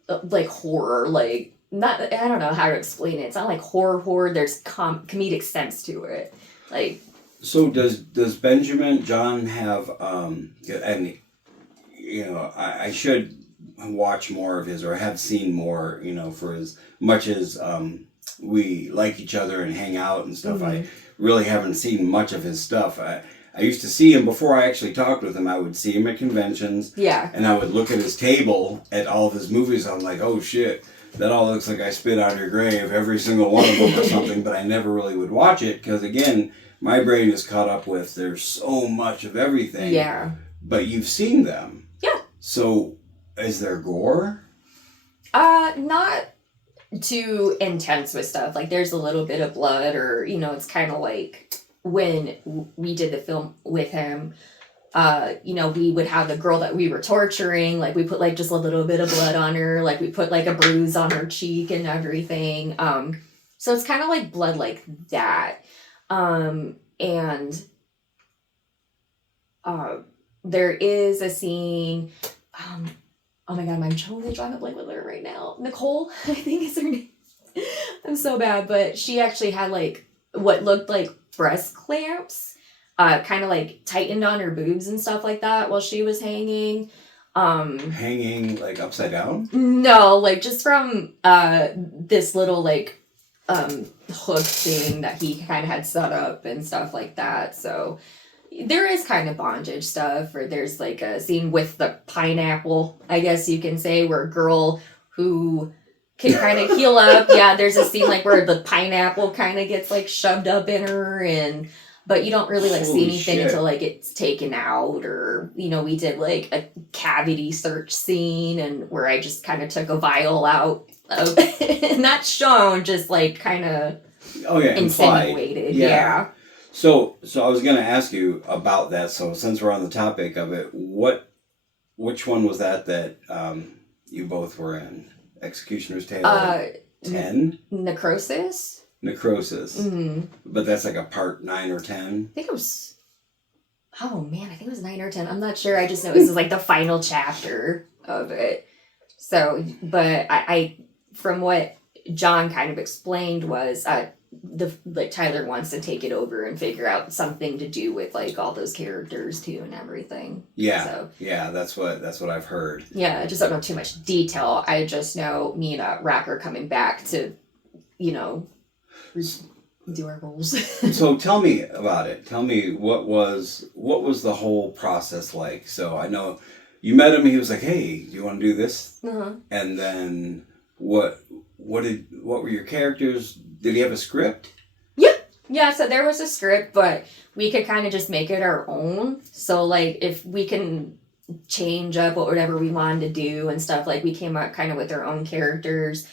like horror, like not, I don't know how to explain it. It's not like horror. There's comedic sense to it. Like, so does Benjamin John have and I should watch more of his, or have seen more, for as much as we like each other and hang out and stuff. I really haven't seen much of his stuff. I used to see him before I actually talked with him. I would see him at conventions. Yeah. And I would look at his table at all of his movies. I'm like, oh shit, that all looks like I spit on your grave, every single one of them or something. But I never really would watch it because, again, my brain is caught up with there's so much of everything. Yeah. But you've seen them. Yeah. So is there gore? Not too intense with stuff. Like there's a little bit of blood, or it's kind of like when we did the film with him. We would have the girl that we were torturing, like we put like just a little bit of blood on her, like we put like a bruise on her cheek and everything. So it's kind of like blood like that. And there is a scene, oh my god, I'm totally drawing a blank with her right now. Nicole, I think is her name. I'm so bad, but she actually had like what looked like breast clamps. Kind of like tightened on her boobs and stuff like that while she was hanging. Hanging like upside down? No, like just from this little like hook thing that he kind of had set up and stuff like that. So there is kind of bondage stuff, or there's like a scene with the pineapple, I guess you can say, where a girl who can kind of heal up. Yeah, there's a scene like where the pineapple kind of gets like shoved up in her, but you don't really like see anything until like it's taken out, or we did like a cavity search scene and where I just kind of took a vial out of and not shown, just like kind of insinuated. Yeah. So I was gonna ask you about that. So since we're on the topic of it, which one was that you both were in? Executioner's Tale 10? Necrosis. Mm-hmm. But that's like a part 9 or 10. I think it was. Oh man, I think it was 9 or 10. I'm not sure. I just know this is like the final chapter of it. So, but I from what John kind of explained was Tyler wants to take it over and figure out something to do with like all those characters too and everything. Yeah. So, yeah, that's what I've heard. Yeah, I just don't know too much detail. I just know me and Rack are coming back to, do our roles. So tell me about it. Tell me what was the whole process like? So I know you met him. He was like, "Hey, do you want to do this?" Uh-huh. And then what were your characters? Did he have a script? Yeah. So there was a script, but we could kind of just make it our own. So like if we can change up whatever we wanted to do and stuff, like we came up kind of with our own characters.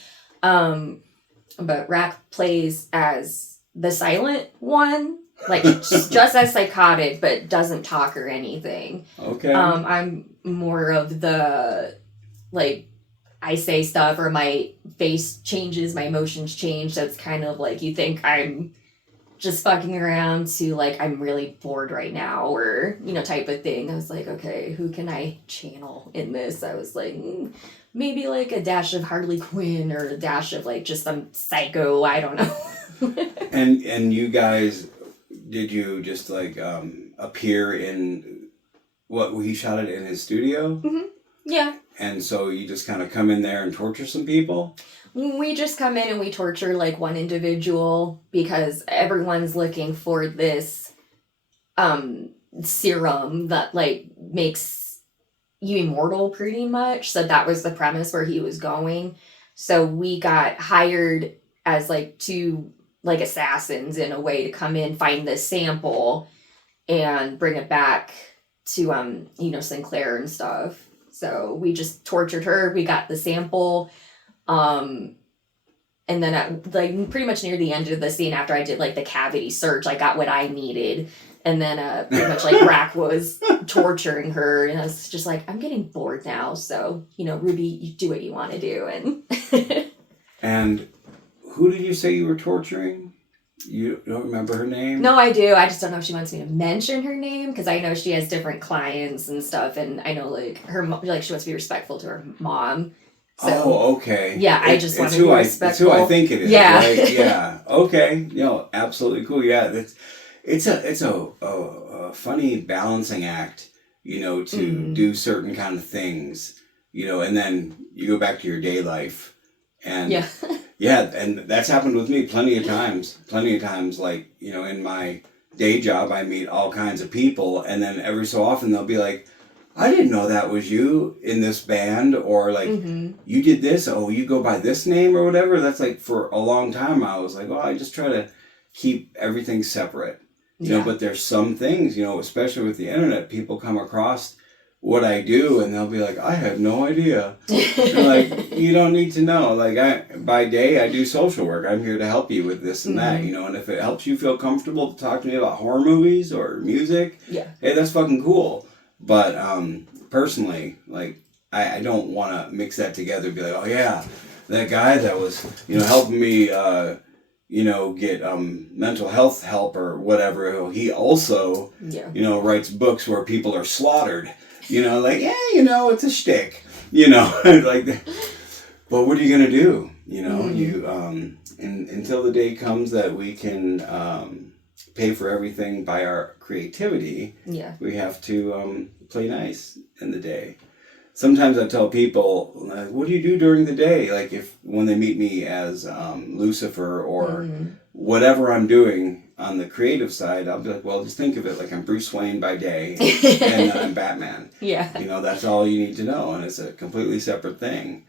But Rack plays as the silent one, like just as psychotic, but doesn't talk or anything. Okay. I'm more of the, like, I say stuff or my face changes, my emotions change. So it's kind of like you think I'm just fucking around to like I'm really bored right now, or type of thing. I was like, okay, who can I channel in this? I was like, maybe like a dash of Harley Quinn, or a dash of like just some psycho, I don't know. And you guys, did you just like appear in what he shot it in his studio? Mm-hmm. Yeah. And so you just kind of come in there and torture some people? We just come in and we torture like one individual because everyone's looking for this serum that like makes you immortal pretty much. So that was the premise where he was going. So we got hired as like two like assassins in a way to come in, find this sample and bring it back to Sinclair and stuff. So we just tortured her. We got the sample. And then at, like pretty much near the end of the scene, after I did like the cavity search, I got what I needed. And then pretty much like Rack was torturing her, and I was just like, I'm getting bored now. So, Ruby, you do what you want to do. And and who did you say you were torturing? You don't remember her name? No, I do. I just don't know if she wants me to mention her name, because I know she has different clients and stuff, and I know like her like she wants to be respectful to her mom. So, oh, okay. Yeah, I just want to be respectful. It's who I think it is. Yeah. Right? Yeah. Okay. Absolutely cool. Yeah. It's a funny balancing act, to do certain kind of things, and then you go back to your day life, and yeah, and that's happened with me plenty of times. Like, in my day job, I meet all kinds of people, and then every so often they'll be like, I didn't know that was you in this band, or like, you did this, oh, you go by this name or whatever. That's like, for a long time, I was like, well, I just try to keep everything separate. Yeah. But there's some things, especially with the internet, people come across what I do and they'll be like, I had no idea. And like, you don't need to know. Like, by day, I do social work. I'm here to help you with this and that, and if it helps you feel comfortable to talk to me about horror movies or music, Yeah. hey, that's fucking cool. But personally, like, I don't want to mix that together and be like, oh yeah, that guy that was, helping me, get mental health help or whatever. He also, writes books where people are slaughtered. Like, yeah, it's a shtick. Like, but what are you gonna do? You until the day comes that we can pay for everything by our creativity. Yeah. We have to play nice in the day. Sometimes I tell people, like, what do you do during the day? Like, when they meet me as Lucifer or whatever I'm doing on the creative side, I'll be like, well, just think of it like I'm Bruce Wayne by day and then I'm Batman. Yeah. That's all you need to know, and it's a completely separate thing.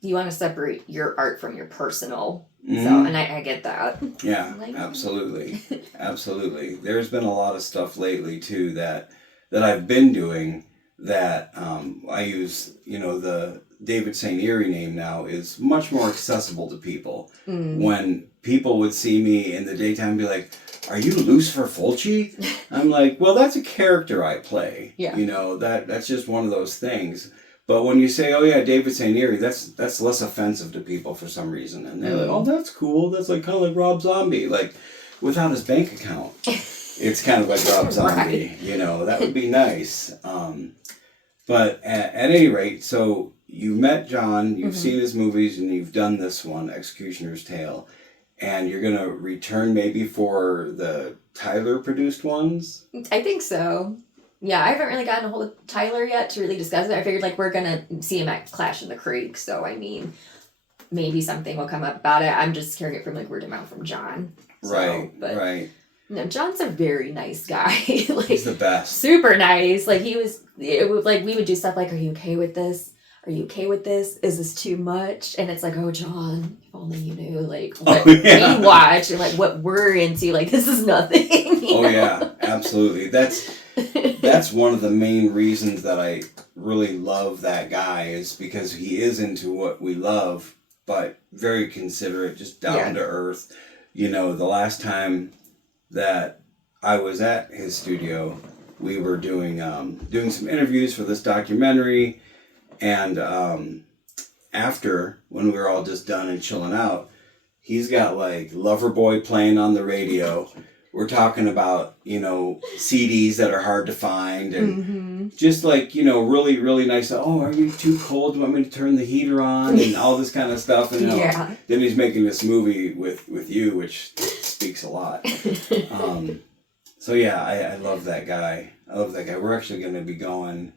You want to separate your art from your personal. So, and I get that. Yeah, absolutely. Absolutely. There's been a lot of stuff lately, too, that I've been doing that I use, the David St. Eerie name now is much more accessible to people. When people would see me in the daytime and be like, are you Lucifer Fulci? I'm like, well, that's a character I play. Yeah. That's just one of those things. But when you say, oh yeah, David St. Eerie, that's less offensive to people for some reason. And they're like, oh, that's cool. That's like kind of like Rob Zombie. Like, without his bank account. It's kind of like Rob Zombie, Right. That would be nice. But at any rate, so you met John, you've seen his movies, and you've done this one, Executioner's Tale, and you're going to return maybe for the Tyler-produced ones? I think so. Yeah, I haven't really gotten a hold of Tyler yet to really discuss it. I figured, like, we're going to see him at Clash in the Creek, so, I mean, maybe something will come up about it. I'm just hearing it from, like, word of mouth from John. Right. No, John's a very nice guy. Like, he's the best. Super nice. Like, we would do stuff like, are you okay with this? Are you okay with this? Is this too much? And it's like, oh, John, if only you knew, like, what we watch and, like, what we're into. Like, this is nothing. Yeah, absolutely. That's one of the main reasons that I really love that guy is because he is into what we love, but very considerate, just down to earth. The last time that I was at his studio, we were doing some interviews for this documentary, and after, when we were all just done and chilling out, he's got like Loverboy playing on the radio. We're talking about, CDs that are hard to find and just like, really, really nice. Oh, are you too cold? Do you want me to turn the heater on? And all this kind of stuff. And then he's making this movie with you, which speaks a lot. So yeah, I love that guy. We're actually going to be going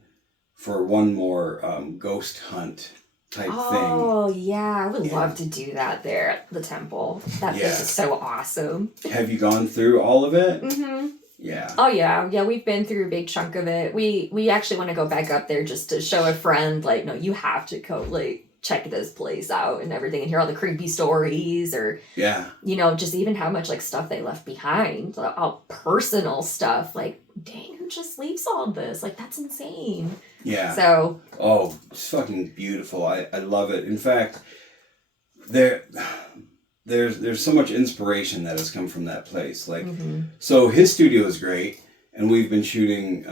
for one more ghost hunt type thing. Oh, yeah. I would love to do that there at the temple. That place is so awesome. Have you gone through all of it? Mm-hmm. Yeah. Oh, yeah. Yeah, we've been through a big chunk of it. We actually want to go back up there just to show a friend, like, no, you have to go, like, check this place out and everything and hear all the creepy stories or, just even how much, like, stuff they left behind. All personal stuff. Like, dang, who just leaves all this? Like, that's insane. Yeah. So. Oh, it's fucking beautiful. I love it. In fact, there's so much inspiration that has come from that place. Like, so his studio is great, and we've been shooting,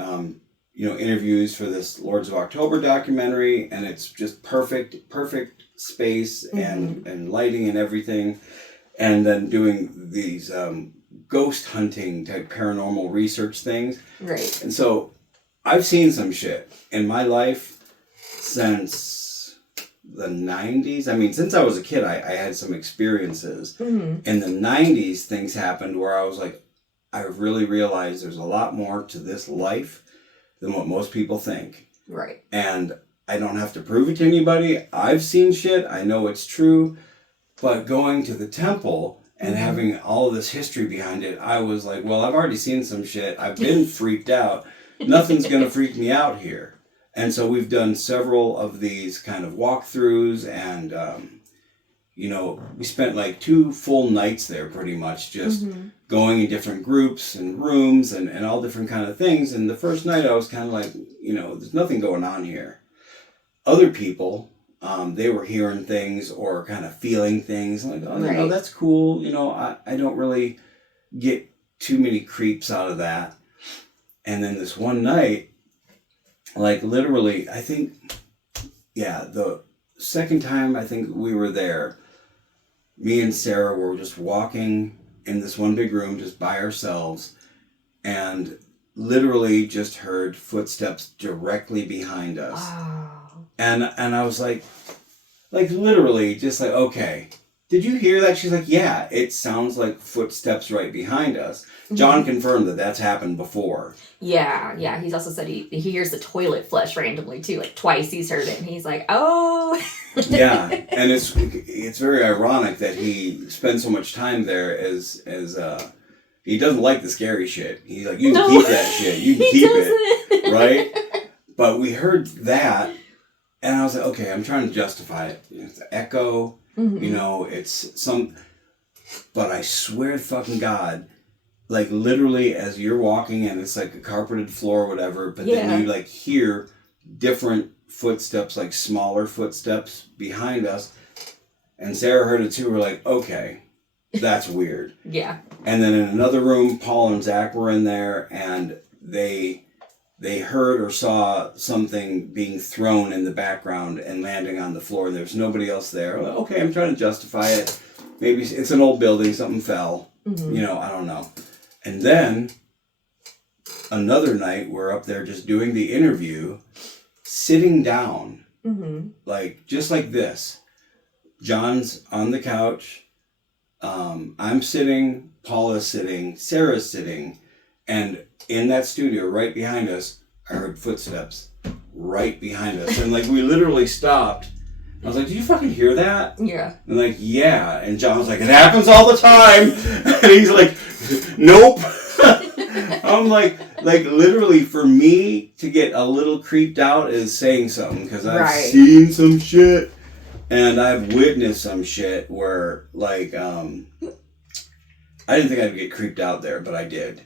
interviews for this Lords of October documentary, and it's just perfect space and lighting and everything, and then doing these ghost hunting type paranormal research things. Right. And so I've seen some shit in my life since the 90s. I mean, since I was a kid, I had some experiences. In the 90s, things happened where I was like, I really realized there's a lot more to this life than what most people think. Right. And I don't have to prove it to anybody. I've seen shit. I know it's true. But going to the temple and having all of this history behind it, I was like, well, I've already seen some shit. I've been freaked out. Nothing's going to freak me out here. And so we've done several of these kind of walkthroughs and, we spent like 2 full nights there pretty much just Mm-hmm. going in different groups and rooms and all different kind of things. And the first night I was kind of like, there's nothing going on here. Other people, they were hearing things or kind of feeling things. I'm like, oh, Right. that's cool. I don't really get too many creeps out of that. And then this one night, like literally, I think, yeah, the second time I think we were there, me and Sarah were just walking in this one big room just by ourselves and literally just heard footsteps directly behind us. Oh. And I was like literally just like, okay, did you hear that? She's like, yeah, it sounds like footsteps right behind us. John confirmed that that's happened before. Yeah. He's also said he hears the toilet flush randomly too. Like twice he's heard it, and he's like, "Oh." Yeah, and it's very ironic that he spends so much time there as he doesn't like the scary shit. He's like, you can keep that shit. You can keep it, right? But we heard that, and I was like, okay, I'm trying to justify it. It's the echo, it's some. But I swear to fucking God, like literally as you're walking and it's like a carpeted floor or whatever, but then you like hear different footsteps, like smaller footsteps behind us. And Sarah heard it too. We're like, okay, that's weird. Yeah. And then in another room, Paul and Zach were in there and they heard or saw something being thrown in the background and landing on the floor. There's nobody else there. Like, okay, I'm trying to justify it. Maybe it's an old building, something fell. Mm-hmm. I don't know. And then another night, we're up there just doing the interview, sitting down, like just like this. John's on the couch. I'm sitting. Paula's sitting. Sarah's sitting. And in that studio right behind us, I heard footsteps right behind us. And like we literally stopped. I was like, "Do you fucking hear that?" Yeah. And like, yeah. And John was like, "It happens all the time." And he's like, "Nope." I'm like literally for me to get a little creeped out is saying something because I've seen some shit and I've witnessed some shit where like I didn't think I'd get creeped out there, but I did.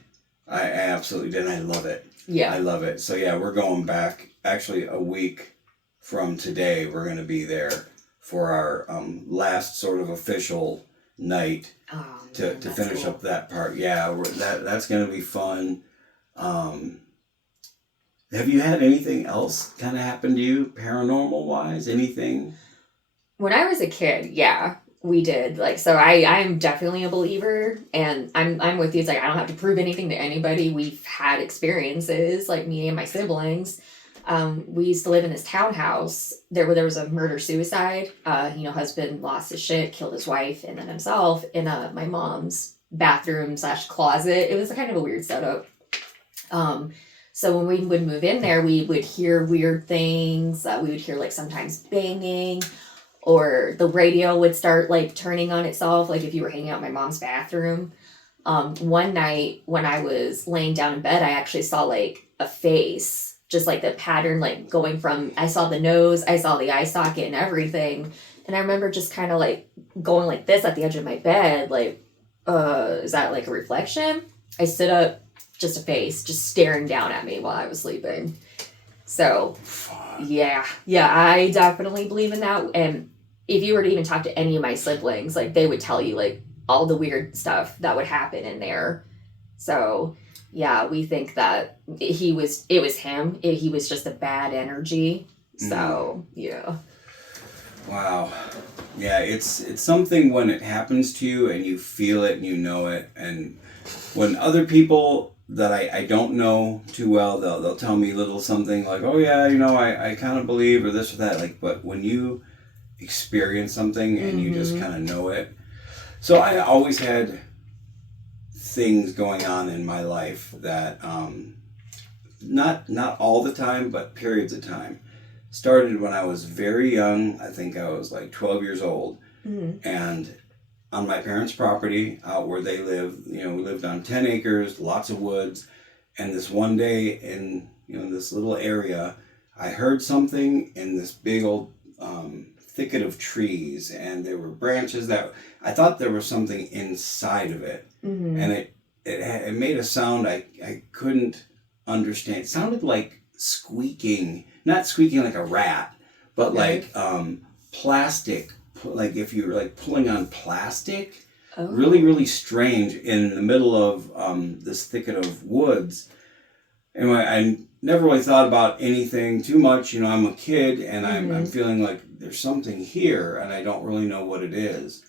I absolutely did. And I love it. Yeah. I love it. So yeah, we're going back actually a week from today. We're going to be there for our last sort of official night to finish up that part. Yeah, that's going to be fun. Have you had anything else kind of happen to you paranormal wise? Anything? When I was a kid, yeah, we did. Like, so I'm definitely a believer, and I'm with you. It's like I don't have to prove anything to anybody. We've had experiences, like me and my siblings. We used to live in this townhouse there where there was a murder suicide. Husband lost his shit, killed his wife and then himself in my mom's bathroom / closet. It was kind of a weird setup. So when we would move in there, we would hear weird things. We would hear like sometimes banging, or the radio would start like turning on itself. Like if you were hanging out in my mom's bathroom. One night when I was laying down in bed, I actually saw like a face, just like the pattern, like going from, I saw the nose, I saw the eye socket and everything. And I remember just kind of like going like this at the edge of my bed, like, is that like a reflection? I stood up, just a face, just staring down at me while I was sleeping. So, yeah, I definitely believe in that. And if you were to even talk to any of my siblings, like they would tell you like all the weird stuff that would happen in there. So, yeah, we think that it was him. He was just a bad energy. So, yeah. Wow. Yeah, it's something when it happens to you and you feel it and you know it. And when other people that I don't know too well, they'll tell me a little something like, oh yeah, I kind of believe or this or that. Like, but when you experience something and you just kind of know it. So I always had things going on in my life that not all the time, but periods of time. Started when I was very young. I think I was like 12 years old. And on my parents' property out where they live, we lived on 10 acres, lots of woods. And this one day in this little area, I heard something in this big old thicket of trees, and there were branches that I thought there was something inside of it, and it made a sound I couldn't understand. It sounded like squeaking, not squeaking like a rat, but like plastic, like if you were like pulling on plastic. Oh. Really, really strange in the middle of this thicket of woods. Anyway, I never really thought about anything too much. I'm a kid, and I'm feeling like there's something here, and I don't really know what it is.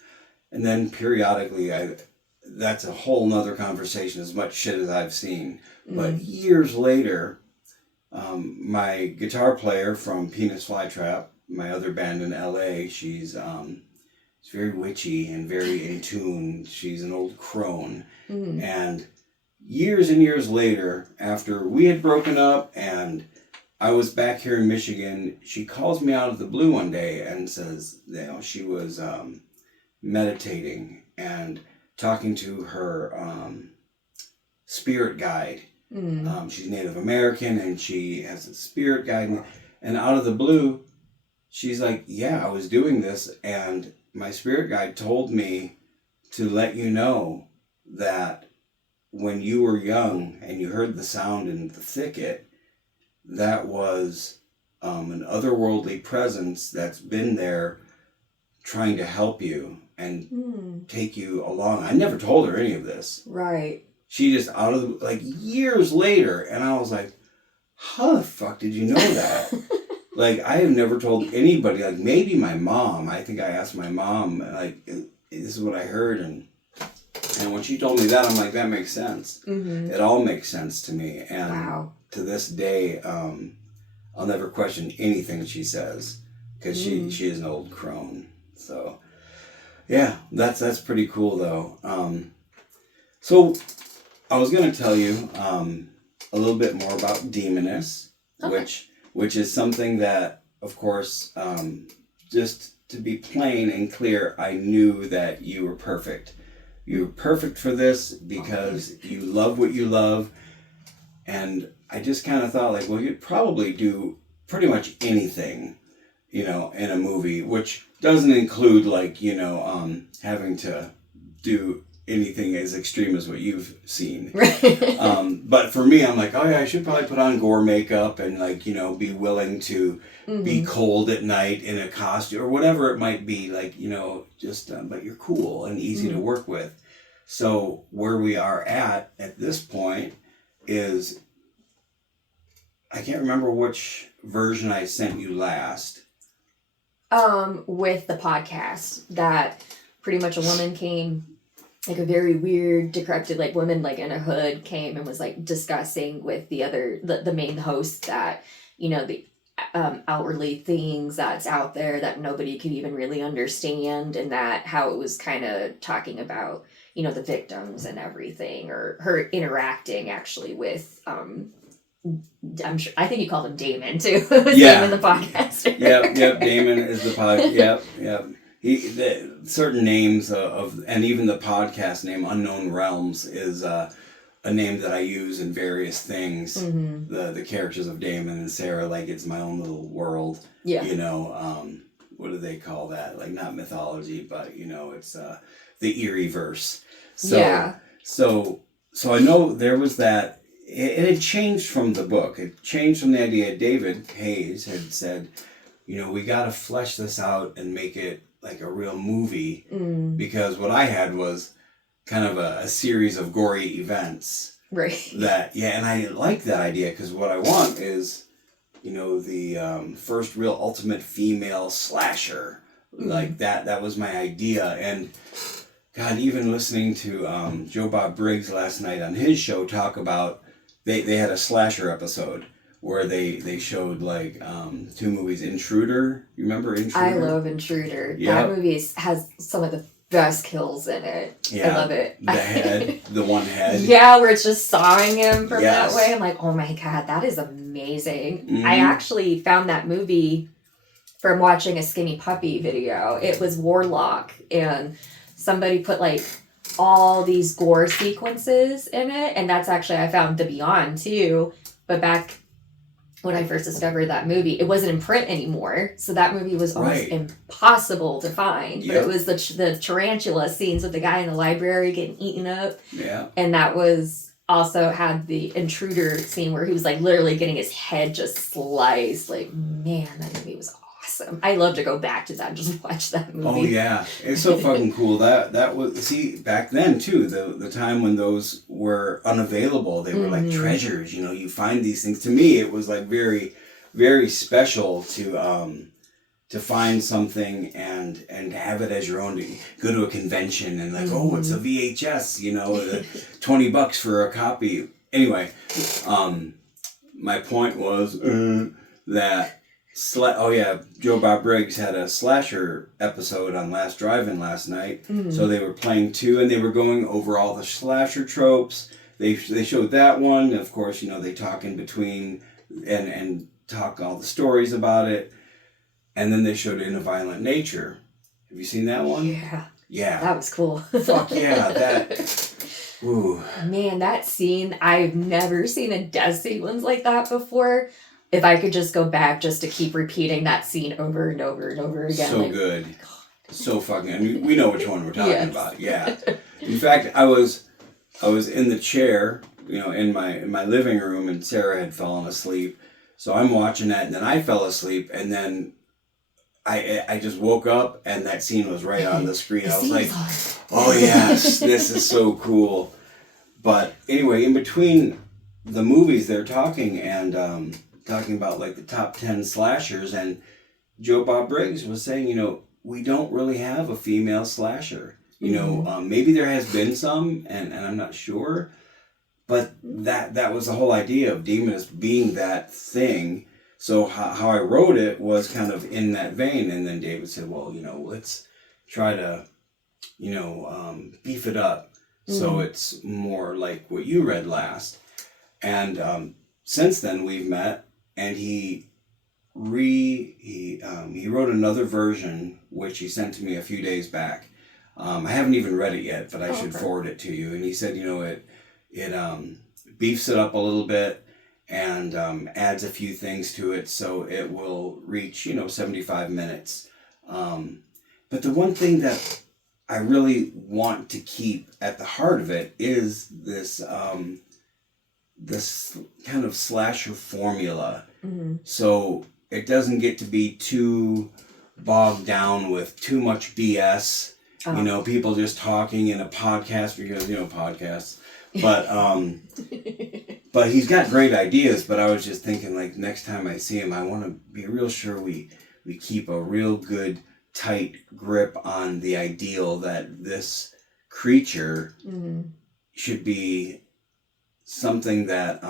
And then periodically, that's a whole nother conversation, as much shit as I've seen. But years later, my guitar player from Penis Flytrap, my other band in LA, she's very witchy and very in tune. She's an old crone. And years and years later, after we had broken up and I was back here in Michigan, she calls me out of the blue one day and says, she was meditating and talking to her spirit guide. She's Native American, and she has a spirit guide. And out of the blue, she's like, yeah, I was doing this, and my spirit guide told me to let you know that when you were young and you heard the sound in the thicket, that was an otherworldly presence that's been there trying to help you and take you along. I never told her any of this. Right. She just years later, and I was like, how the fuck did you know that? I have never told anybody, maybe my mom. I think I asked my mom, this is what I heard, and when she told me that, I'm like, that makes sense. It all makes sense to me, and to this day, I'll never question anything she says, because she is an old crone. So, yeah, that's pretty cool, though. So, I was going to tell you a little bit more about Demoness, which is something that, of course, just to be plain and clear, I knew that you were perfect. You were perfect for this because you love what you love. And I just kind of thought, you'd probably do pretty much anything, in a movie, which doesn't include, having to do anything as extreme as what you've seen. Right. But for me, I'm like, oh yeah, I should probably put on gore makeup and be willing to be cold at night in a costume or whatever it might be, but you're cool and easy to work with. So where we are at this point is, I can't remember which version I sent you last. With the podcast, that pretty much a woman came, a very weird, decrepit, woman, in a hood, came and was, discussing with the main host that, the outwardly things that's out there that nobody could even really understand, and that how it was kind of talking about, the victims and everything, or her interacting actually with, I'm sure, I think you called him Damon too. Yeah. Damon the podcaster. Yep. Damon is the pod. Yep. Certain names and even the podcast name Unknown Realms is a name that I use in various things. The characters of Damon and Sarah, it's my own little world. Yeah. What do they call that? Not mythology, but it's the Eerie verse. So, yeah. So I know there was that. It had changed from the book. It changed from the idea David Hayes had said, we got to flesh this out and make it like a real movie, because what I had was kind of a series of gory events. Right. And I like that idea, because what I want is, the first real ultimate female slasher. That was my idea. And God, even listening to Joe Bob Briggs last night on his show talk about, they had a slasher episode where they showed two movies. Intruder, you remember Intruder? I love Intruder. Yep. That movie has some of the best kills in it. Yeah, I love it. The head, the one head. Yeah, where it's just sawing him from that way. I'm like, oh my God, that is amazing. I actually found that movie from watching a Skinny Puppy video. It was Warlock, and somebody put all these gore sequences in it, and that's actually, I found The Beyond too, but back when I first discovered that movie. It wasn't in print anymore, so that movie was almost Right. impossible to find. But Yep. it was the tarantula scenes with the guy in the library getting eaten up, Yeah. and that was also had the intruder scene where he was like literally getting his head just sliced. Like, man, that movie was awesome. I love to go back to that and just watch that movie. Oh yeah, it's so fucking cool. That was, see, back then too, the time when those were unavailable, they were like treasures. You know, you find these things. To me, it was like very, very special to find something and have it as your own. To go to a convention and like, oh, it's a VHS. You know, $20 for a copy. Anyway, my point was that. Oh yeah, Joe Bob Briggs had a slasher episode on Last Drive-In last night. So they were playing two, and they were going over all the slasher tropes. They showed that one. Of course, you know, they talk in between and talk all the stories about it. And then they showed In a Violent Nature. Have you seen that one? Yeah. Yeah. That was cool. Fuck yeah, that. Ooh. Man, that scene, I've never seen a death sequence like that before. If I could just go back just to keep repeating that scene over and over and over again. So like, good. So fucking, and we know which one we're talking Yes. about. Yeah. In fact, I was in the chair, you know, in my living room, and Sarah had fallen asleep. So I'm watching that, and then I fell asleep, and then I just woke up, and that scene was right on the screen. I was like, oh yes, this is so cool. But anyway, in between the movies, they're talking and talking about like the top 10 slashers, and Joe Bob Briggs was saying, you know, we don't really have a female slasher. You know, maybe there has been some, and I'm not sure, but that was the whole idea of Demoness being that thing. So how I wrote it was kind of in that vein, and then David said, well, you know, let's try to, you know, beef it up so it's more like what you read last. And since then we've met, and he wrote another version which he sent to me a few days back. I haven't even read it yet, but I should forward it to you. And he said, you know, it beefs it up a little bit and adds a few things to it, so it will reach, you know, 75 minutes. But the one thing that I really want to keep at the heart of it is this this kind of slasher formula. So it doesn't get to be too bogged down with too much BS. You know, people just talking in a podcast because, you know, podcasts. But but he's got great ideas. But I was just thinking, like, next time I see him, I want to be real sure we keep a real good, tight grip on the ideal that this creature should be something that,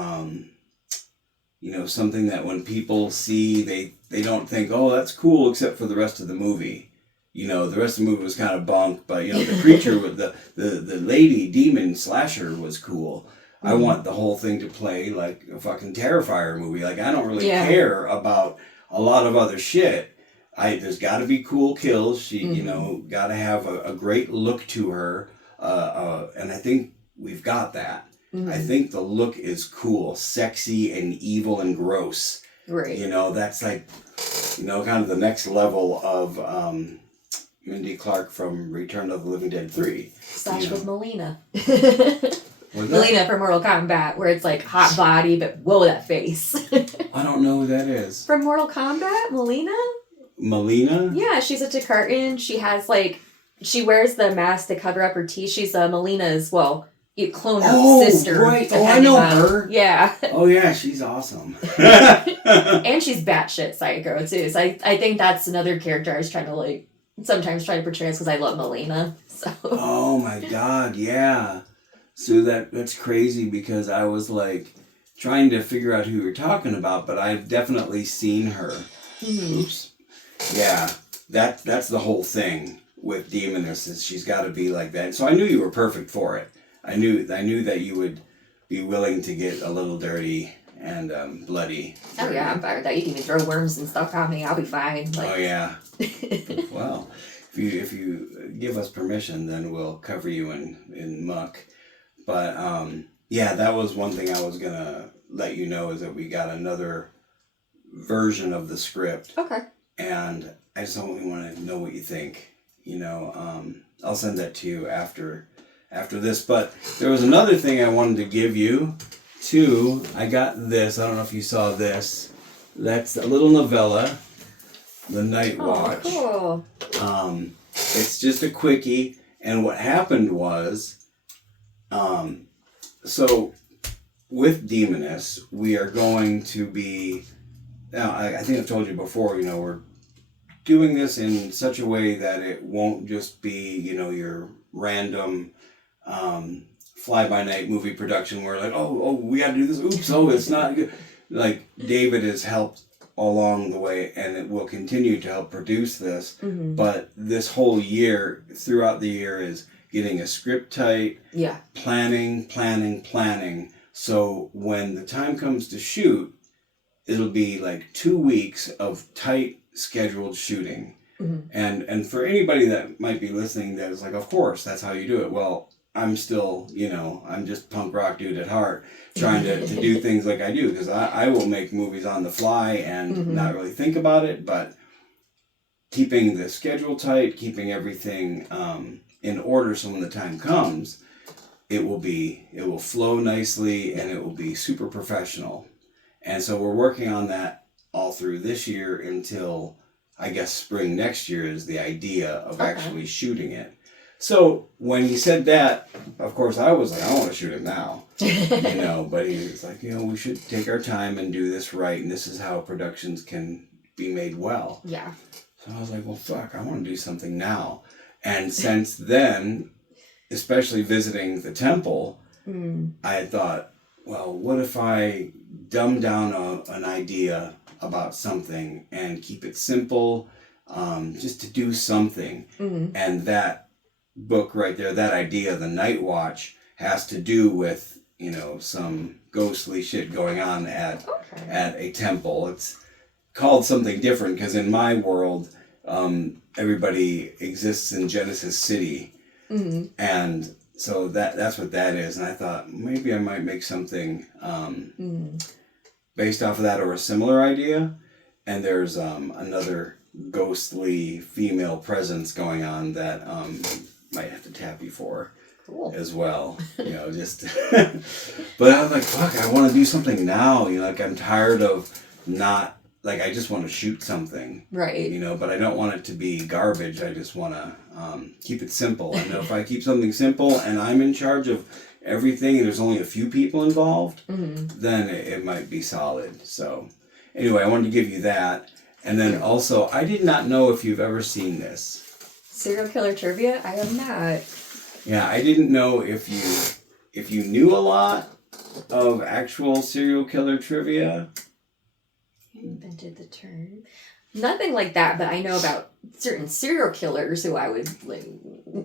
you know, something that when people see, they don't think, oh, that's cool, except for the rest of the movie. You know, the rest of the movie was kind of bunk, but, you know, the creature with the lady demon slasher was cool. I want the whole thing to play like a fucking Terrifier movie. Like, I don't really care about a lot of other shit. There's got to be cool kills. She, you know, got to have a great look to her. And I think we've got that. I think the look is cool, sexy and evil and gross. Right. You know, that's like, you know, kind of the next level of Mindy Clark from Return of the Living Dead 3. Slash with Melina. Was that? Melina from Mortal Kombat, where it's like hot body, but whoa, that face. I don't know who that is. From Mortal Kombat, Melina? Melina? Yeah, she's a Takartan. She has like, she wears the mask to cover up her teeth. She's Melina's, well, you clone her sister. Right. Oh, I know her. Yeah. Oh, yeah, she's awesome. And she's batshit psycho, too. So I think that's another character I was trying to, like, sometimes try to portray because I love Melina. So. Oh, my God, yeah. So that's crazy because I was, like, trying to figure out who you're talking about, but I've definitely seen her. Oops. Yeah, that's the whole thing with Demoness, is she's got to be like that. So I knew you were perfect for it. I knew that you would be willing to get a little dirty and bloody. Oh yeah, I'm fine with that. You can even throw worms and stuff on me. I'll be fine. Like... Oh yeah. Well, if you give us permission, then we'll cover you in muck. But yeah, that was one thing I was gonna let you know, is that we got another version of the script, Okay. and I just only want to know what you think. I'll send that to you after this. But there was another thing I wanted to give you too. I got this. I don't know if you saw this. That's a little novella, The Night Watch. Oh, cool. It's just a quickie, and what happened was, so with Demoness, we are going to be. Now, I think I've told you before. We're doing this in such a way that it won't just be, your random fly-by-night movie production where like, oh, we got to do this. Oops, it's not good. Like, David has helped along the way, and it will continue to help produce this. Mm-hmm. But this whole year, throughout the year, is getting a script tight, planning. So when the time comes to shoot, it'll be like 2 weeks of tight scheduled shooting. Mm-hmm. And for anybody that might be listening that is like, of course, that's how you do it. Well, I'm still, I'm just punk rock dude at heart, trying to do things like I do, because I will make movies on the fly and not really think about it, but keeping the schedule tight, keeping everything in order, so when the time comes, it will flow nicely and it will be super professional. And so we're working on that all through this year until, I guess, spring next year is the idea of actually shooting it. So when he said that, of course, I was like, I want to shoot it now. But he was like, we should take our time and do this right. And this is how productions can be made well. Yeah. So I was like, well, fuck, I want to do something now. And since then, especially visiting the temple, I had thought, well, what if I dumb down an idea about something and keep it simple, just to do something. And that book right there, that idea, The Night Watch, has to do with, some ghostly shit going on at a temple. It's called something different because in my world, everybody exists in Genesis City. And so that's what that is. And I thought maybe I might make something based off of that or a similar idea. And there's another ghostly female presence going on that might have to tap you for as well. Just but I was like, fuck, I want to do something now. Like I'm tired of not, like I just want to shoot something. Right. But I don't want it to be garbage. I just want to keep it simple. I know if I keep something simple and I'm in charge of everything and there's only a few people involved, then it might be solid. So anyway, I wanted to give you that. And then also, I did not know if you've ever seen this. Serial killer trivia? I have not. Yeah, I didn't know if you knew a lot of actual serial killer trivia. Invented the term. Nothing like that, but I know about certain serial killers who I would, like,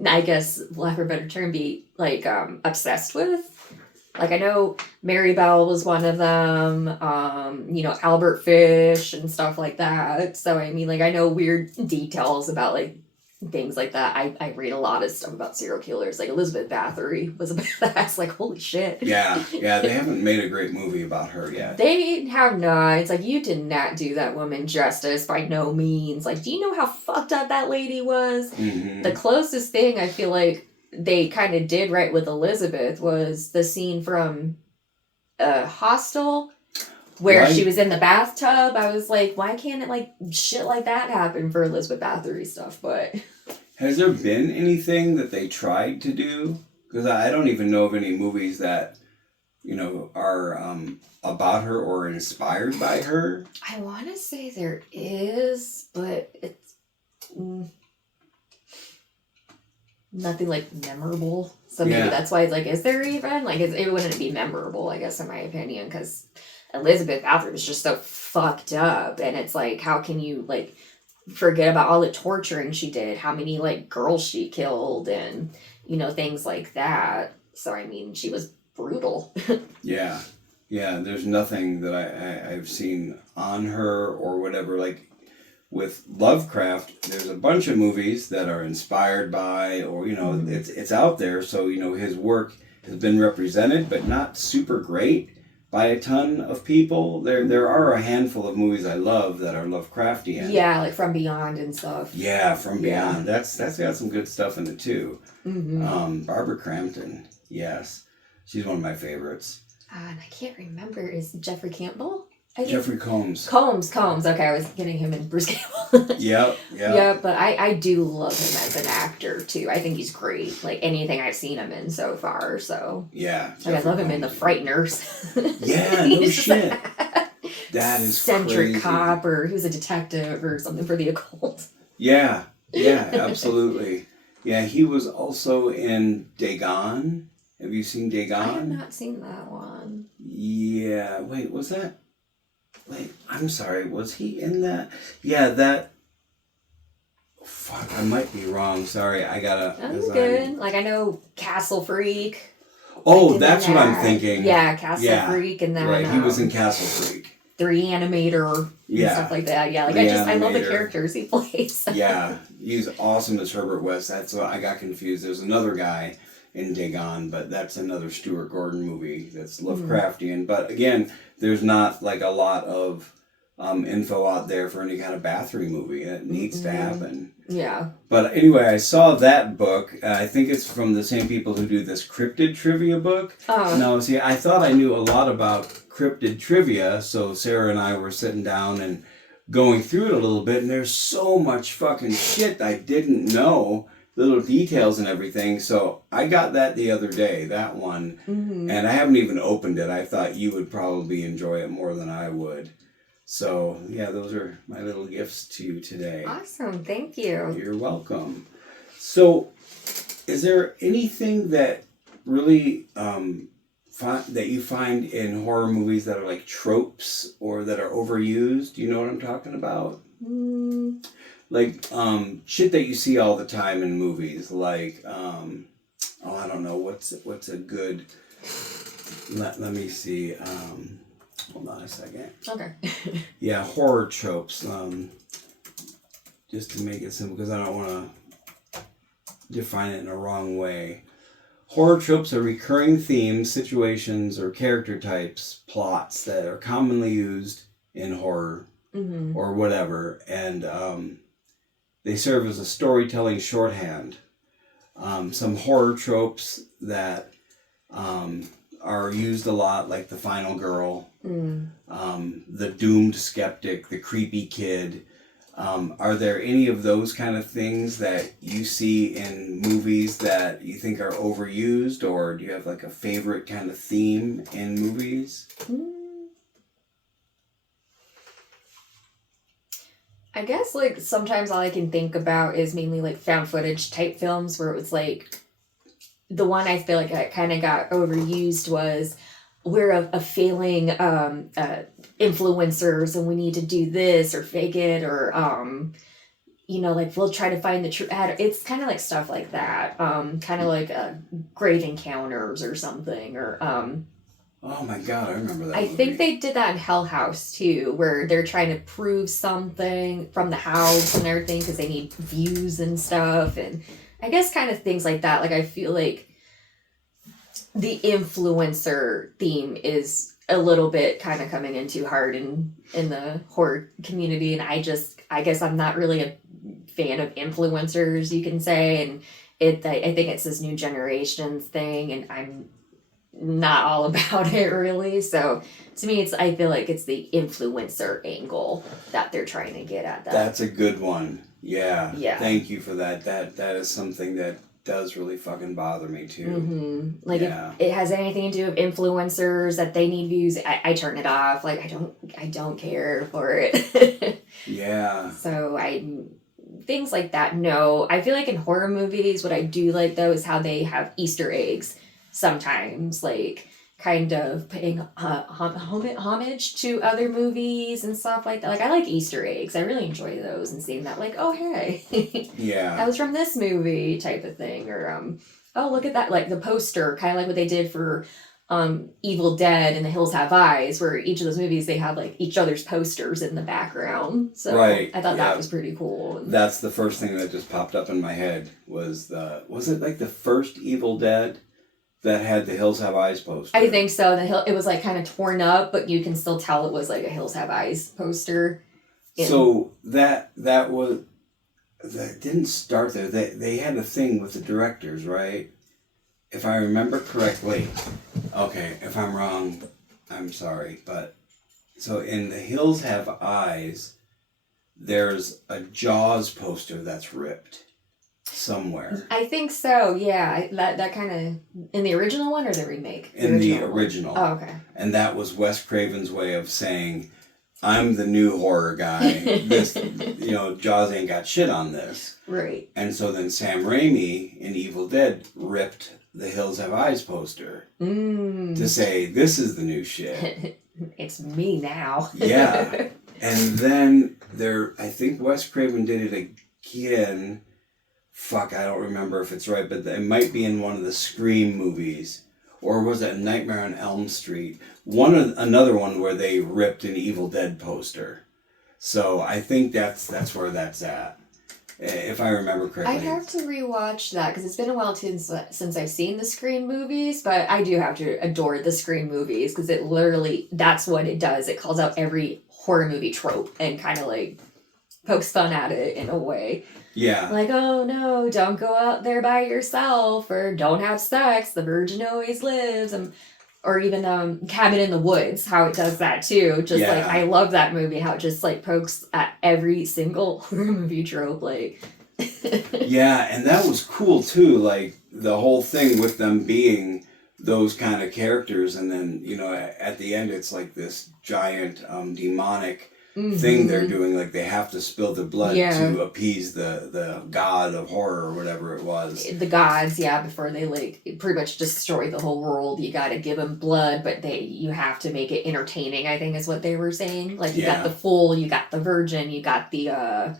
I guess, lack of a better term, be like obsessed with. Like I know Mary Bell was one of them. Albert Fish and stuff like that. So I mean, like I know weird details about like things like that. I read a lot of stuff about serial killers. Like Elizabeth Bathory was a badass. Like holy shit. Yeah. They haven't made a great movie about her yet. They have not. It's like you did not do that woman justice by no means. Like, do you know how fucked up that lady was? The closest thing I feel like they kind of did right with Elizabeth was the scene from Hostel where she was in the bathtub. I was like, why can't it like shit like that happen for Elizabeth Bathory stuff? But has there been anything that they tried to do? Because I don't even know of any movies that are about her or inspired by her. I want to say there is, but it's nothing like memorable. So maybe that's why it's like, is there even like it wouldn't be memorable, I guess, in my opinion, because Elizabeth Bathory was just so fucked up, and it's like, how can you like forget about all the torturing she did, how many like girls she killed, and things like that. So I mean, she was brutal. Yeah, there's nothing that I've seen on her or whatever. Like with Lovecraft, there's a bunch of movies that are inspired by, or it's out there, so his work has been represented, but not super great. by a ton of people. There are a handful of movies I love that are Lovecraftian. Yeah, like From Beyond and stuff. Yeah, From Yeah. Beyond. That's got some good stuff in it too. Mm-hmm. Barbara Crampton. Yes, she's one of my favorites. And I can't remember. Is it Jeffrey Campbell? I think. Jeffrey Combs. Combs. Okay, I was getting him and Bruce Campbell. Yep. Yeah, but I do love him as an actor too. I think he's great. Like anything I've seen him in so far. So yeah, like I love him in The Frighteners. Yeah, no shit. That is eccentric crazy. cop, or he was a detective or something for the occult. Yeah, absolutely. Yeah, he was also in Dagon. Have you seen Dagon? I have not seen that one. Yeah, wait, was that? Wait, I'm sorry, was he in that? Yeah, that. Fuck, I might be wrong. Sorry, I gotta. That's good. Like I know Castle Freak. Oh, that's what I'm thinking. Yeah, Castle Freak, and then right, he was in Castle Freak. The Reanimator, and stuff like that. Yeah, like I love the characters he plays. Yeah, he's awesome as Herbert West. That's what I got confused. There's another guy in Dagon, but that's another Stuart Gordon movie that's Lovecraftian. But again, there's not like a lot of info out there for any kind of Bathory movie. It needs to happen. Yeah. But anyway, I saw that book. I think it's from the same people who do this cryptid trivia book. Now, see, I thought I knew a lot about cryptid trivia, so Sarah and I were sitting down and going through it a little bit, and there's so much fucking shit I didn't know, little details and everything. So I got that the other day, that one, and I haven't even opened it. I thought you would probably enjoy it more than I would. So, yeah, those are my little gifts to you today. Awesome. Thank you. You're welcome. So, is there anything that really that you find in horror movies that are like tropes or that are overused? Do you know what I'm talking about? Like shit that you see all the time in movies, like I don't know, what's a good. Let me see. Hold on a second. Okay. Yeah, horror tropes. Just to make it simple, because I don't want to define it in a wrong way. Horror tropes are recurring themes, situations, or character types, plots that are commonly used in horror or whatever, and they serve as a storytelling shorthand. Some horror tropes that are used a lot, like the final girl, the doomed skeptic, the creepy kid. Are there any of those kind of things that you see in movies that you think are overused, or do you have like a favorite kind of theme in movies? I guess like sometimes all I can think about is mainly like found footage type films where it was like the one I feel like I kind of got overused was we're a failing influencers and we need to do this or fake it or like we'll try to find the true ad. It's kind of like stuff like that, kind of like Grave Encounters or something, or oh my god, I remember that I movie. think they did that in Hell House too, where they're trying to prove something from the house and everything because they need views and stuff, and I guess kind of things like that. Like I feel like the influencer theme is a little bit kind of coming in too hard in the horror community, and I guess I'm not really a fan of influencers, you can say, and I think it's this new generation's thing, and I'm not all about it really. So to me, I feel like it's the influencer angle that they're trying to get at. That's a good one. Yeah. Yeah. Thank you for that. That is something that does really fucking bother me too. Like if it has anything to do with influencers that they need views, I turn it off. Like I don't care for it. Yeah. So things like that. No, I feel like in horror movies, what I do like though is how they have Easter eggs sometimes, like kind of paying homage to other movies and stuff like that. Like I like Easter eggs. I really enjoy those and seeing that, like, oh hey, yeah, that was from this movie type of thing, or oh look at that, like the poster, kind of like what they did for Evil Dead and The Hills Have Eyes, where each of those movies they have like each other's posters in the background. So right. I thought that was pretty cool. That's the first thing that just popped up in my head was it like the first Evil Dead? that had the Hills Have Eyes poster? I think so. It was like kind of torn up, but you can still tell it was like a Hills Have Eyes poster. So that didn't start there. They had a thing with the directors, right? If I remember correctly. Okay, if I'm wrong, I'm sorry. But so in The Hills Have Eyes, there's a Jaws poster that's ripped somewhere. I think so. Yeah, that kind of in the original one or the remake. In the original. Oh, okay. And that was Wes Craven's way of saying, I'm the new horror guy. This, Jaws ain't got shit on this. Right. And so then Sam Raimi in Evil Dead ripped the Hills Have Eyes poster to say, this is the new shit. It's me now. Yeah. And then I think Wes Craven did it again. Fuck, I don't remember if it's right, but it might be in one of the Scream movies. Or was it Nightmare on Elm Street? Another one where they ripped an Evil Dead poster. So I think that's where that's at, if I remember correctly. I have to rewatch that because it's been a while since I've seen the Scream movies, but I do have to adore the Scream movies because it literally, that's what it does. It calls out every horror movie trope and kind of like pokes fun at it in a way. Yeah. Like, oh no, don't go out there by yourself, or don't have sex, the virgin always lives, or even Cabin in the Woods, how it does that too. Just like, I love that movie, how it just like pokes at every single horror movie trope, like. Yeah, and that was cool too, like the whole thing with them being those kind of characters, and then, at the end it's like this giant demonic thing they're doing, like they have to spill the blood to appease the god of horror or whatever it was. The gods, before they like pretty much destroy the whole world, you got to give them blood, but you have to make it entertaining, I think is what they were saying. Like you got the fool, you got the virgin, you got the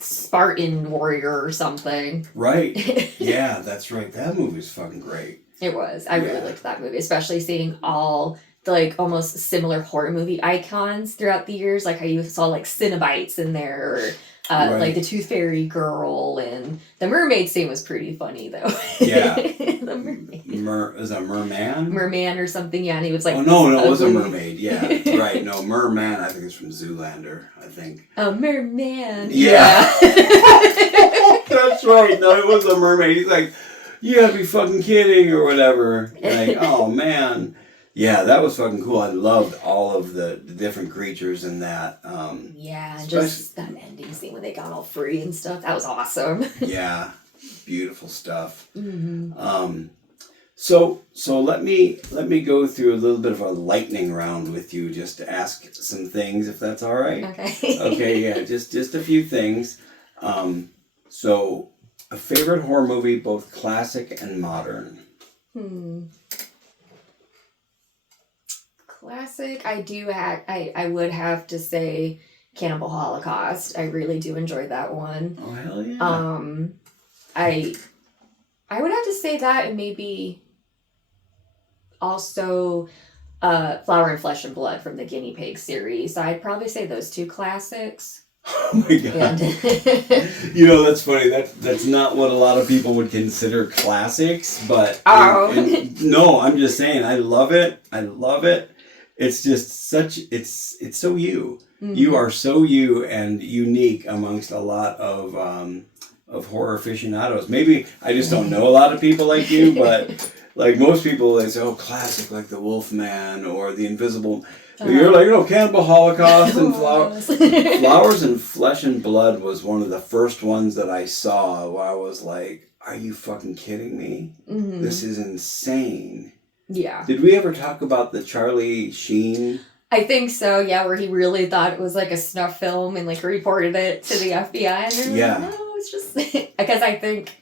Spartan warrior or something. Right. Yeah, that's right. That movie's fucking great. It was. I really liked that movie, especially seeing all the like almost similar horror movie icons throughout the years, like how you saw like Cenobites in there, or like the Tooth Fairy girl, and the mermaid scene was pretty funny though. Yeah. The mermaid. Is that Merman? Merman or something, yeah, and he was like... Oh, no, it was a mermaid, yeah. Right, no, Merman, I think it's from Zoolander, I think. Oh, Merman. Yeah. That's right, no, it was a mermaid. He's like, you gotta be fucking kidding, or whatever. Like, oh, man. Yeah, that was fucking cool. I loved all of the different creatures in that. Just that ending scene when they got all free and stuff. That was awesome. Yeah, beautiful stuff. Mm-hmm. So let me go through a little bit of a lightning round with you, just to ask some things, if that's all right. Okay. Okay, yeah, just a few things. So a favorite horror movie, both classic and modern. Classic, I would have to say Cannibal Holocaust. I really do enjoy that one. Oh, hell yeah. I would have to say that, and maybe also Flower and Flesh and Blood from the Guinea Pig series. I'd probably say those two classics. Oh my god. That's funny. That's not what a lot of people would consider classics, but no, I'm just saying I love it. It's just it's so you. Mm-hmm. You are so you and unique amongst a lot of horror aficionados. Maybe I just don't know a lot of people like you, but like most people, they say, oh, classic, like The Wolfman or The Invisible. You're like, Cannibal Holocaust and Flowers and Flesh and Blood was one of the first ones that I saw where I was like, are you fucking kidding me? Mm-hmm. This is insane. Yeah. Did we ever talk about the Charlie Sheen? I think so, yeah, where he really thought it was like a snuff film and like reported it to the FBI. And they're like, no, it's just... Because I think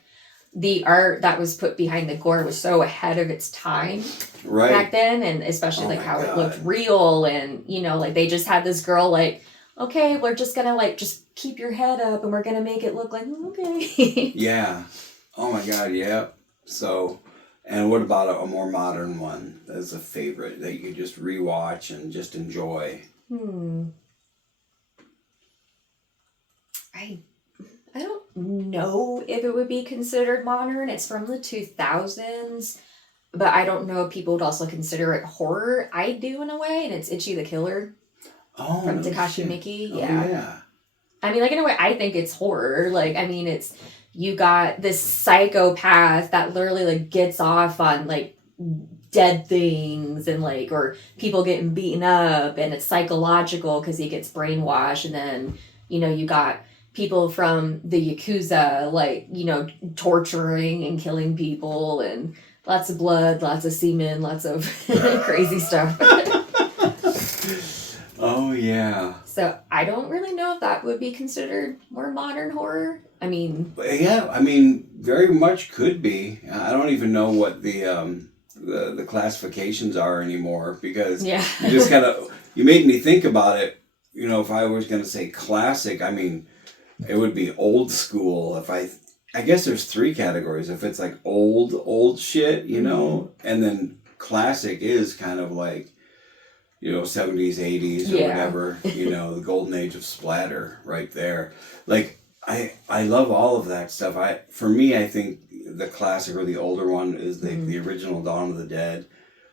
the art that was put behind the gore was so ahead of its time back then, and especially how it looked real, and like they just had this girl like, okay, we're just gonna like just keep your head up and we're gonna make it look like okay. Yeah. Oh my god, yeah. So, and what about a more modern one that's a favorite that you just rewatch and just enjoy? I don't know if it would be considered modern. It's from the 2000s, but I don't know if people would also consider it horror. I do in a way, and it's Itchy the Killer Oh, from no Takashi shit. Miike. Oh, Yeah. yeah. I mean, like, in a way, I think it's horror. Like, I mean, it's, you got this psychopath that literally, like, gets off on, like, dead things and, like, or people getting beaten up, and it's psychological because he gets brainwashed. And then, you got people from the Yakuza, like, torturing and killing people, and lots of blood, lots of semen, lots of crazy stuff. Oh, yeah. So I don't really know if that would be considered more modern horror. I mean, Yeah, I mean, very much could be. I don't even know what the classifications are anymore, because yeah. you just kind of, you made me think about it. If I was going to say classic, I mean, it would be old school. I guess there's three categories. If it's like old shit, and then classic is kind of like, 70s, 80s, or Yeah. whatever, the golden age of splatter right there. Like, I love all of that stuff. For me, I think the classic or the older one is the original Dawn of the Dead.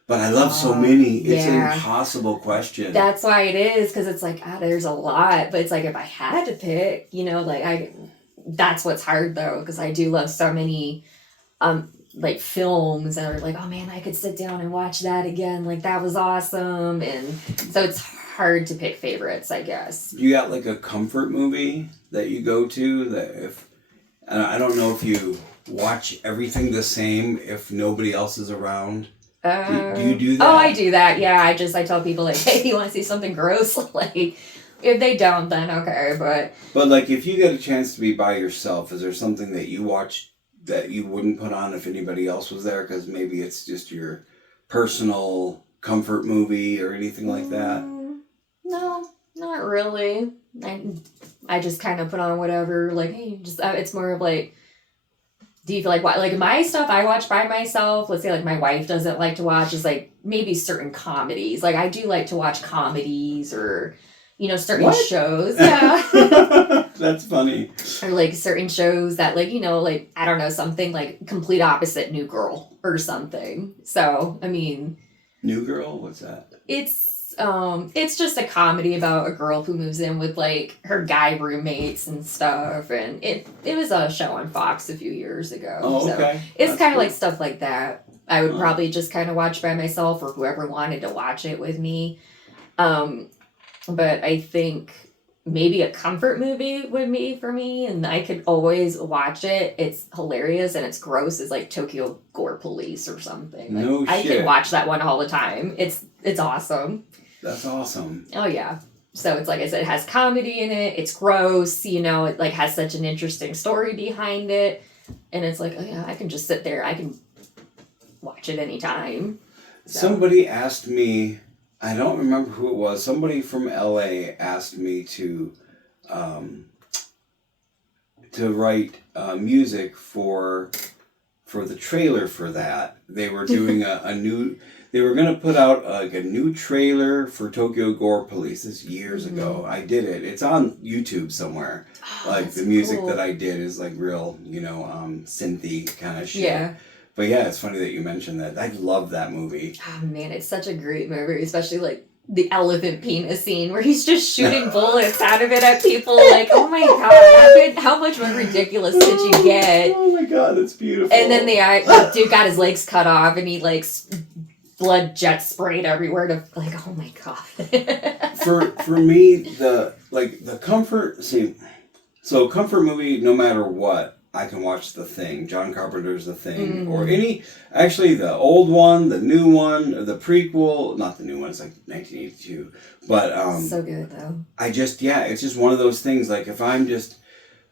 But I love so many. It's an impossible question. That's why it is, because it's like, there's a lot. But it's like, if I had to pick, that's what's hard though, because I do love so many like films that are like, oh man, I could sit down and watch that again. Like, that was awesome. And so it's hard to pick favorites, I guess. You got like a comfort movie that you go to that I don't know if you watch everything the same if nobody else is around. Do you do that? Oh, I do that. Yeah, I tell people, like, hey, you want to see something gross? Like, if they don't, then okay. But like, if you get a chance to be by yourself, is there something that you watch that you wouldn't put on if anybody else was there? Because maybe it's just your personal comfort movie or anything like that. No, not really. I just kind of put on whatever. Like, hey, it's more of like, do you feel like what? Like, my stuff I watch by myself, let's say like my wife doesn't like to watch, is like maybe certain comedies. Like, I do like to watch comedies, or certain shows. Yeah. That's funny. Or like certain shows that, like, like, I don't know, something like complete opposite New Girl or something. So, I mean, New Girl? What's that? It's just a comedy about a girl who moves in with like her guy roommates and stuff, and it was a show on Fox a few years ago. Oh, okay. So it's kind of like stuff like that. I would probably just kind of watch by myself, or whoever wanted to watch it with me. But I think maybe a comfort movie would be for me, and I could always watch it. It's hilarious and it's gross. Is like Tokyo Gore Police or something. Like, no shit. I can watch that one all the time. It's awesome. That's awesome. Oh yeah. So it's like I said, it has comedy in it. It's gross. It like has such an interesting story behind it, and it's like, oh yeah, I can just sit there. I can watch it anytime. So. Somebody asked me. I don't remember who it was. Somebody from LA asked me to write music for the trailer for that. They were doing they were going to put out like a new trailer for Tokyo Gore Police. This years ago. I did it. It's on YouTube somewhere. Oh, like the music that I did is like real, synthy kind of shit. Yeah. But yeah, it's funny that you mentioned that. I love that movie. Oh man, it's such a great movie, especially like the elephant penis scene where he's just shooting bullets out of it at people. Like, oh my god, how much more ridiculous did you get? Oh my god, that's beautiful. And then the dude got his legs cut off, and he like blood jet sprayed everywhere. To like, oh my god. for me, the comfort comfort movie, no matter what. I can watch The Thing, John Carpenter's The Thing, or actually the old one, the new one, or the prequel, not the new one, it's like 1982, but so good though. it's just one of those things. Like if I'm just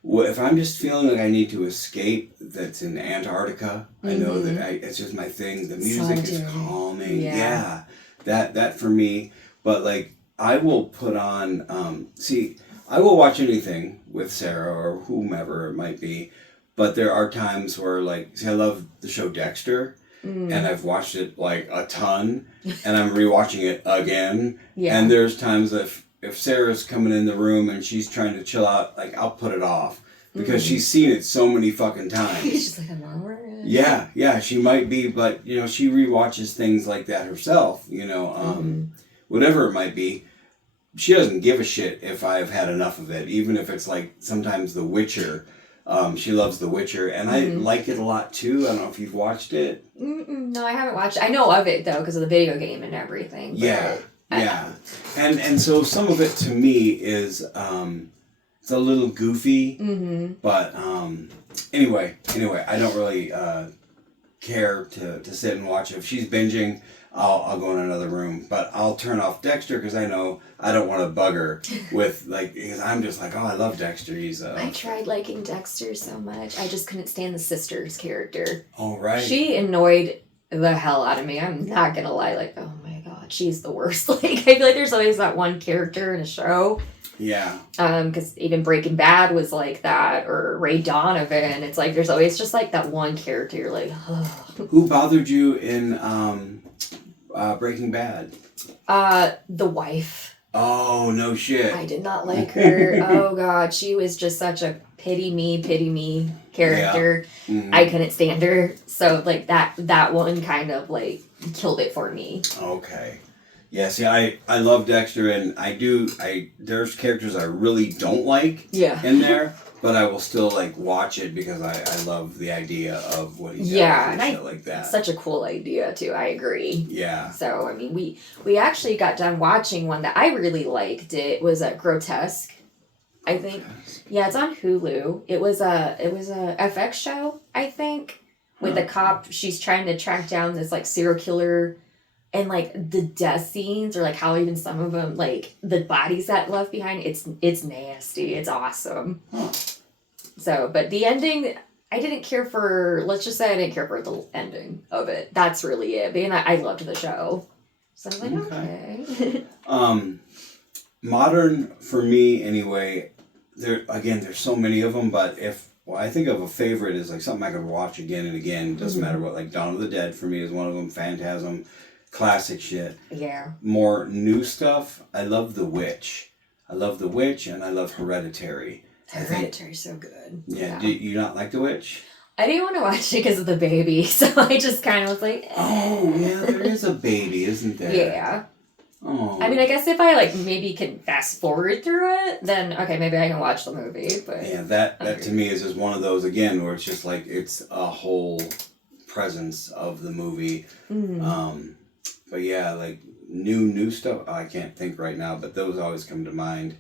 feeling like I need to escape, that's in Antarctica, I know that it's just my thing. The music is calming, that for me. But like I will put on, I will watch anything with Sarah or whomever it might be. But there are times where, like, I love the show Dexter, and I've watched it, like, a ton, and I'm rewatching it again. Yeah. And there's times if Sarah's coming in the room and she's trying to chill out, like, I'll put it off. because she's seen it so many fucking times. She's like, I'm over it. Yeah, she might be, but she rewatches things like that herself. Whatever it might be. She doesn't give a shit if I've had enough of it, even if it's like sometimes The Witcher. She loves The Witcher, and I like it a lot too. I don't know if you've watched it. No, I haven't watched it. I know of it though because of the video game and everything. Yeah. And so some of it to me is it's a little goofy, but anyway, I don't really care to sit and watch it. If she's binging, I'll go in another room, but I'll turn off Dexter because I know I don't want to bug her with because I'm just like, oh, I love Dexter. I tried liking Dexter so much. I just couldn't stand the sister's character. Oh, right. She annoyed the hell out of me. I'm not gonna lie. Like, oh my god, she's the worst. Like, I feel like there's always that one character in a show. Yeah. Because even Breaking Bad was like that, or Ray Donovan. It's like there's always just like that one character. You're like, oh. Who bothered you in Breaking Bad? The wife. Oh, no shit. I did not like her. Oh god, she was just such a pity me character. Yeah. Mm-hmm. I couldn't stand her. So like that one kind of like killed it for me. Okay. Yeah, see, I love Dexter, and there's characters I really don't like in there, but I will still like watch it because I love the idea of what he does and shit like that. Such a cool idea too. I agree. Yeah. So I mean, we actually got done watching one that I really liked. It was Grotesque, I think. Yeah, it's on Hulu. It was a FX show, I think, with a cop. She's trying to track down this like serial killer. And, like, the death scenes, or, like, how even some of them, like, the bodies that left behind, it's nasty. It's awesome. Huh. So, but the ending, I didn't care for, let's just say I didn't care for the ending of it. That's really it. Being that I loved the show. So I was like, okay. Modern, for me, anyway, there's so many of them, but I think of a favorite is, like, something I could watch again and again. Doesn't matter what, like, Dawn of the Dead, for me, is one of them. Phantasm. Classic shit. Yeah. More new stuff. I love The Witch. And I love Hereditary. Hereditary's so good. Yeah. Do you not like The Witch? I didn't want to watch it because of the baby, so I just kind of was like, eh. Oh, yeah, there is a baby, isn't there? Yeah. Oh. I mean, I guess if I, like, maybe can fast forward through it, then, okay, maybe I can watch the movie, but... Yeah, that to me is just one of those, again, where it's just like, it's a whole presence of the movie. But yeah, like new stuff. I can't think right now, but those always come to mind.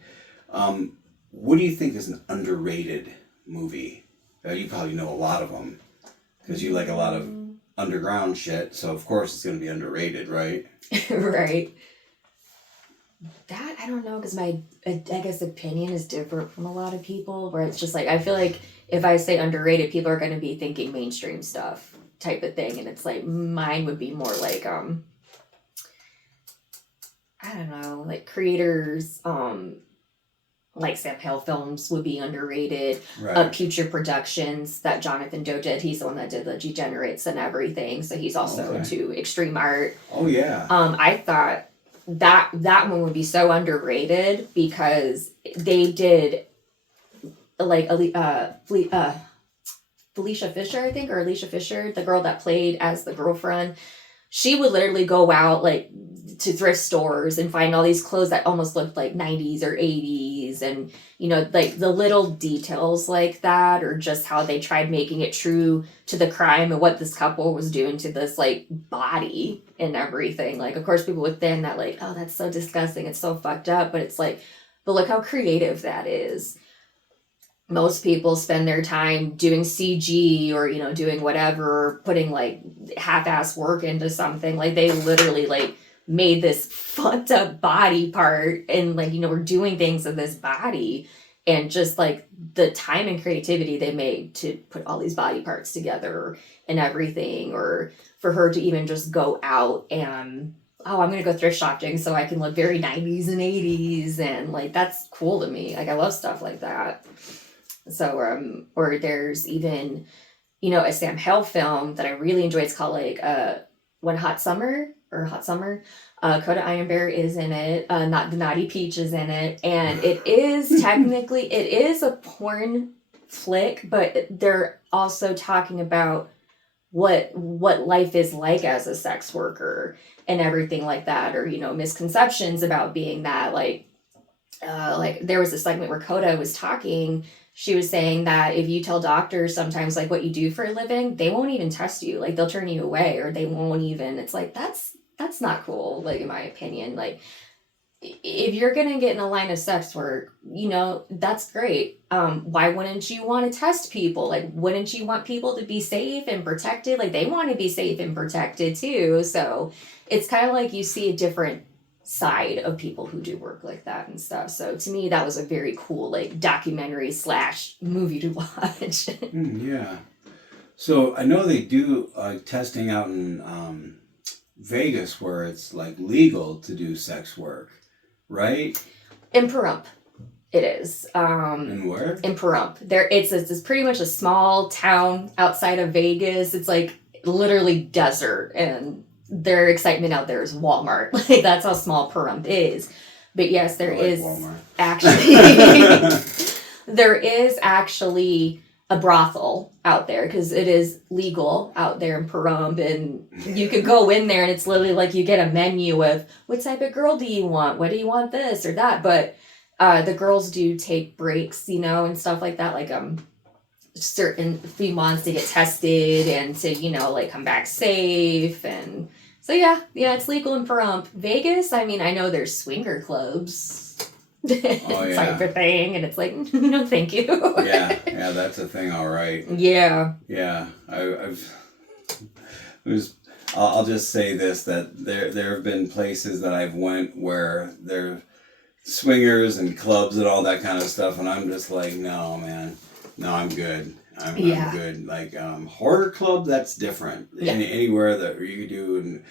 What do you think is an underrated movie? You probably know a lot of them because you like a lot of underground shit. So of course it's going to be underrated, right? Right. That I don't know because I guess opinion is different from a lot of people. Where it's just like I feel like if I say underrated, people are going to be thinking mainstream stuff type of thing, and it's like mine would be more like I don't know, like creators, like Sam Hale Films would be underrated. Right. Future Productions that Jonathan Doe did. He's the one that did the Degenerates and everything. So he's also into extreme art. Oh yeah. I thought that one would be so underrated because they did like Felicia Fisher, I think, or Alicia Fisher, the girl that played as the girlfriend. She would literally go out like to thrift stores and find all these clothes that almost looked like 90s or 80s, and like the little details like that, or just how they tried making it true to the crime and what this couple was doing to this like body and everything. Like, of course people would think that like, oh, that's so disgusting, it's so fucked up, but it's like, but look how creative that is. Most people spend their time doing CG or, doing whatever, putting like half-ass work into something. Like they literally like made this fucked up body part and like, we're doing things with this body, and just like the time and creativity they made to put all these body parts together and everything, or for her to even just go out and, oh, I'm going to go thrift shopping so I can look very 90s and 80s. And like, that's cool to me. Like I love stuff like that. So, or there's even, a Sam Hale film that I really enjoy. It's called like, One Hot Summer. Coda Ironbear is in it. Not the Naughty Peach is in it. And it is technically, it is a porn flick, but they're also talking about what life is like as a sex worker and everything like that, or misconceptions about being that. Like there was a segment where Coda was talking. She was saying that if you tell doctors sometimes like what you do for a living, they won't even test you. Like they'll turn you away, or they won't even. It's like that's not cool. Like in my opinion, like if you're gonna get in a line of sex work, that's great. Why wouldn't you want to test people? Like, wouldn't you want people to be safe and protected? Like they want to be safe and protected too. So it's kind of like you see a different side of people who do work like that and stuff. So to me, that was a very cool like documentary slash movie to watch. Yeah. So I know they do testing out in Vegas where it's like legal to do sex work, right? In Pahrump, it is. And where? In Pahrump, it's pretty much a small town outside of Vegas. It's like literally desert, and their excitement out there is Walmart. Like that's how small Pahrump is. But yes, there is Walmart. Actually there is actually a brothel out there because it is legal out there in Pahrump, and you could go in there and it's literally like you get a menu of what type of girl do you want, what do you want, this or that. But the girls do take breaks, and stuff like that, like certain few months to get tested and to like come back safe. And so yeah, it's legal in Pahrump. Vegas, I mean, I know there's swinger clubs. Oh, yeah. Type of thing, and it's like no thank you. yeah, that's a thing. All right. Yeah. I'll just say this, that there have been places that I've went where there swingers and clubs and all that kind of stuff, and I'm just like, no man, no, I'm good. I'm good. Like horror club, that's different. Yeah. Anywhere that you do, and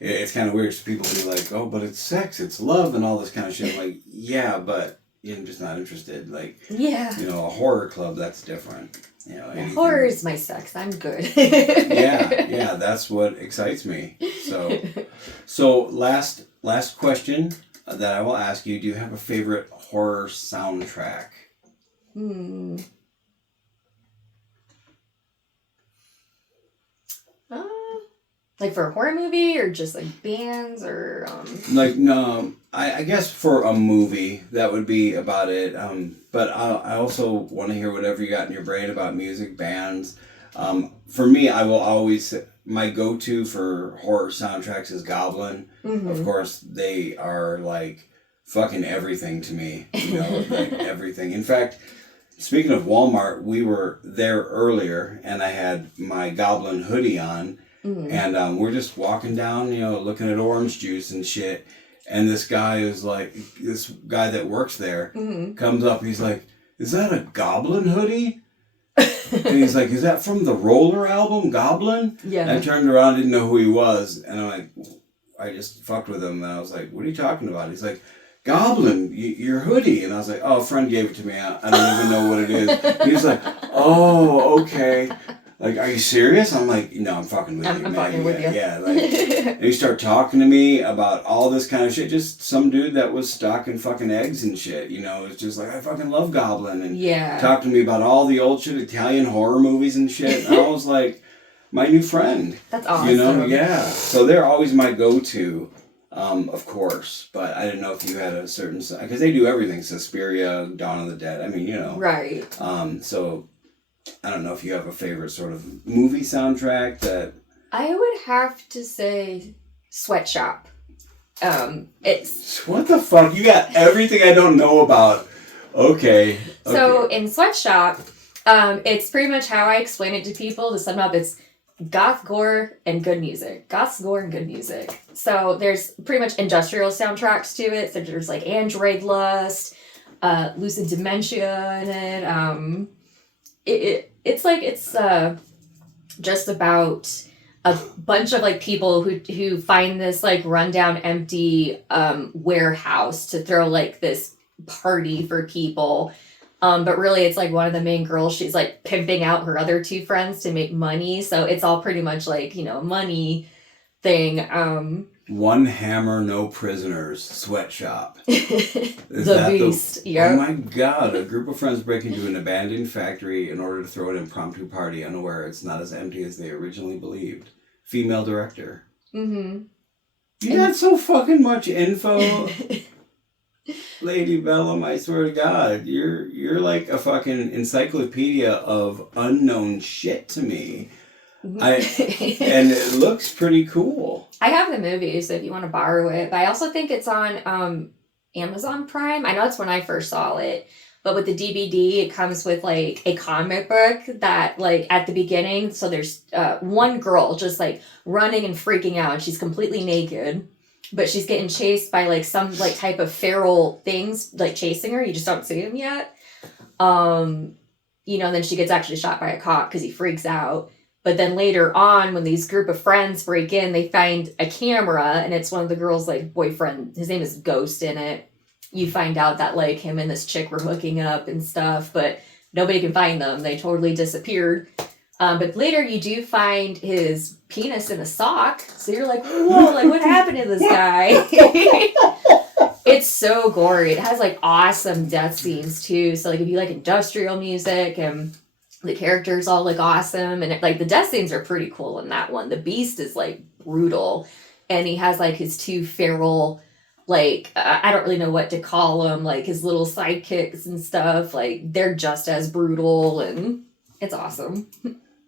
it's kind of weird. People be like, oh, but it's sex, it's love, and all this kind of shit. I'm like, yeah, but I'm just not interested. Like, a horror club, that's different. Horror is my sex. I'm good. yeah, that's what excites me. So last question that I will ask you: do you have a favorite horror soundtrack? Like for a horror movie, or just like bands, or Like no, I guess for a movie that would be about it. But I also want to hear whatever you got in your brain about music, bands. For me, I will always, my go-to for horror soundtracks is Goblin. Mm-hmm. Of course, they are like fucking everything to me. Like everything. In fact, speaking of Walmart, we were there earlier, and I had my Goblin hoodie on. Mm-hmm. And we're just walking down, looking at orange juice and shit. And this guy that works there comes up. He's like, is that a Goblin hoodie? And he's like, is that from the Roller album, Goblin? Yeah. And I turned around, didn't know who he was. And I'm like, I just fucked with him. And I was like, what are you talking about? He's like, Goblin, your hoodie. And I was like, oh, a friend gave it to me. I don't even know what it is. He was like, oh, okay. Like, are you serious? I'm like, no, I'm fucking with you. I'm fucking with you. Yeah, like, and he started talking to me about all this kind of shit. Just some dude that was stocking fucking eggs and shit. It's just like, I fucking love Goblin. And talked to me about all the old shit, Italian horror movies and shit. And I was like, my new friend. That's awesome. Yeah. So they're always my go-to, of course. But I didn't know if you had a certain, because they do everything. Suspiria, Dawn of the Dead. I mean, Right. So I don't know if you have a favorite sort of movie soundtrack that... I would have to say Sweatshop. It's... What the fuck? You got everything I don't know about. Okay. So in Sweatshop, it's pretty much how I explain it to people. To sum up, it's goth, gore, and good music. Goth, gore, and good music. So there's pretty much industrial soundtracks to it. So there's like Android Lust, Lucid Dementia in it. It's just about a bunch of like people who find this like rundown empty warehouse to throw like this party for people, but really it's like one of the main girls, she's like pimping out her other two friends to make money, so it's all pretty much like money thing. One Hammer, No Prisoners sweatshop. Is The that Beast. the? Yep. Oh my God! A group of friends break into an abandoned factory in order to throw an impromptu party, unaware it's not as empty as they originally believed. Female director. Mm-hmm. You got so fucking much info, Lady Bellum. I swear to God, you're like a fucking encyclopedia of unknown shit to me. And it looks pretty cool. I have the movie, so if you want to borrow it, but I also think it's on Amazon Prime. I know it's when I first saw it, but with the DVD, it comes with like a comic book that like at the beginning. So there's one girl just like running and freaking out. She's completely naked, but she's getting chased by like some like type of feral things like chasing her. You just don't see them yet. Then she gets actually shot by a cop because he freaks out. But then later on, when these group of friends break in, they find a camera, and it's one of the girls' like boyfriend. His name is Ghost in it. You find out that like him and this chick were hooking up and stuff, but nobody can find them. They totally disappeared. But later you do find his penis in a sock. So you're like, whoa, like what happened to this guy? It's so gory. It has like awesome death scenes too. So like if you like industrial music and the characters all look awesome, and like the death scenes are pretty cool in that one. The Beast is like brutal, and he has like his two feral, like I don't really know what to call them, like his little sidekicks and stuff. Like they're just as brutal, and it's awesome.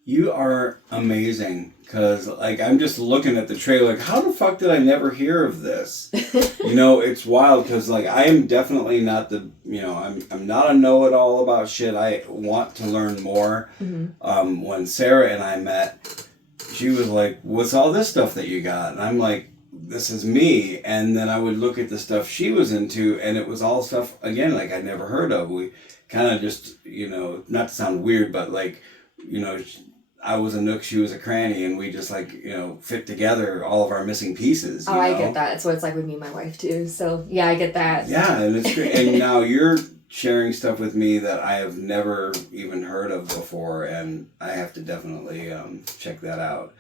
You are amazing, because like I'm just looking at the trailer, like how the fuck did I never hear of this? It's wild, because like I am definitely not I'm not a know-it-all about shit. I want to learn more. Mm-hmm. When Sarah and I met, she was like, what's all this stuff that you got? And I'm like, this is me. And then I would look at the stuff she was into, and it was all stuff again like I'd never heard of. We kind of just not to sound weird, but like I was a nook, she was a cranny, and we just like, fit together all of our missing pieces. I get that. It's what it's like with me and my wife too. So yeah, I get that. Yeah, and it's great. And now you're sharing stuff with me that I have never even heard of before, and I have to definitely check that out.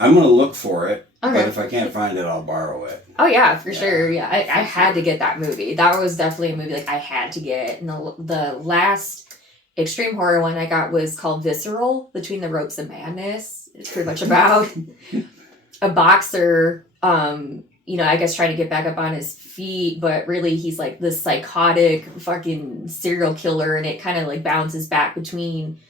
I'm going to look for it, Okay. But if I can't find it, I'll borrow it. Oh yeah, for sure. Yeah, I had to get that movie. That was definitely a movie like I had to get. And the last extreme horror one I got was called Visceral, Between the Ropes of Madness. It's pretty much about a boxer, I guess trying to get back up on his feet, but really he's like this psychotic fucking serial killer, and it kind of like bounces back between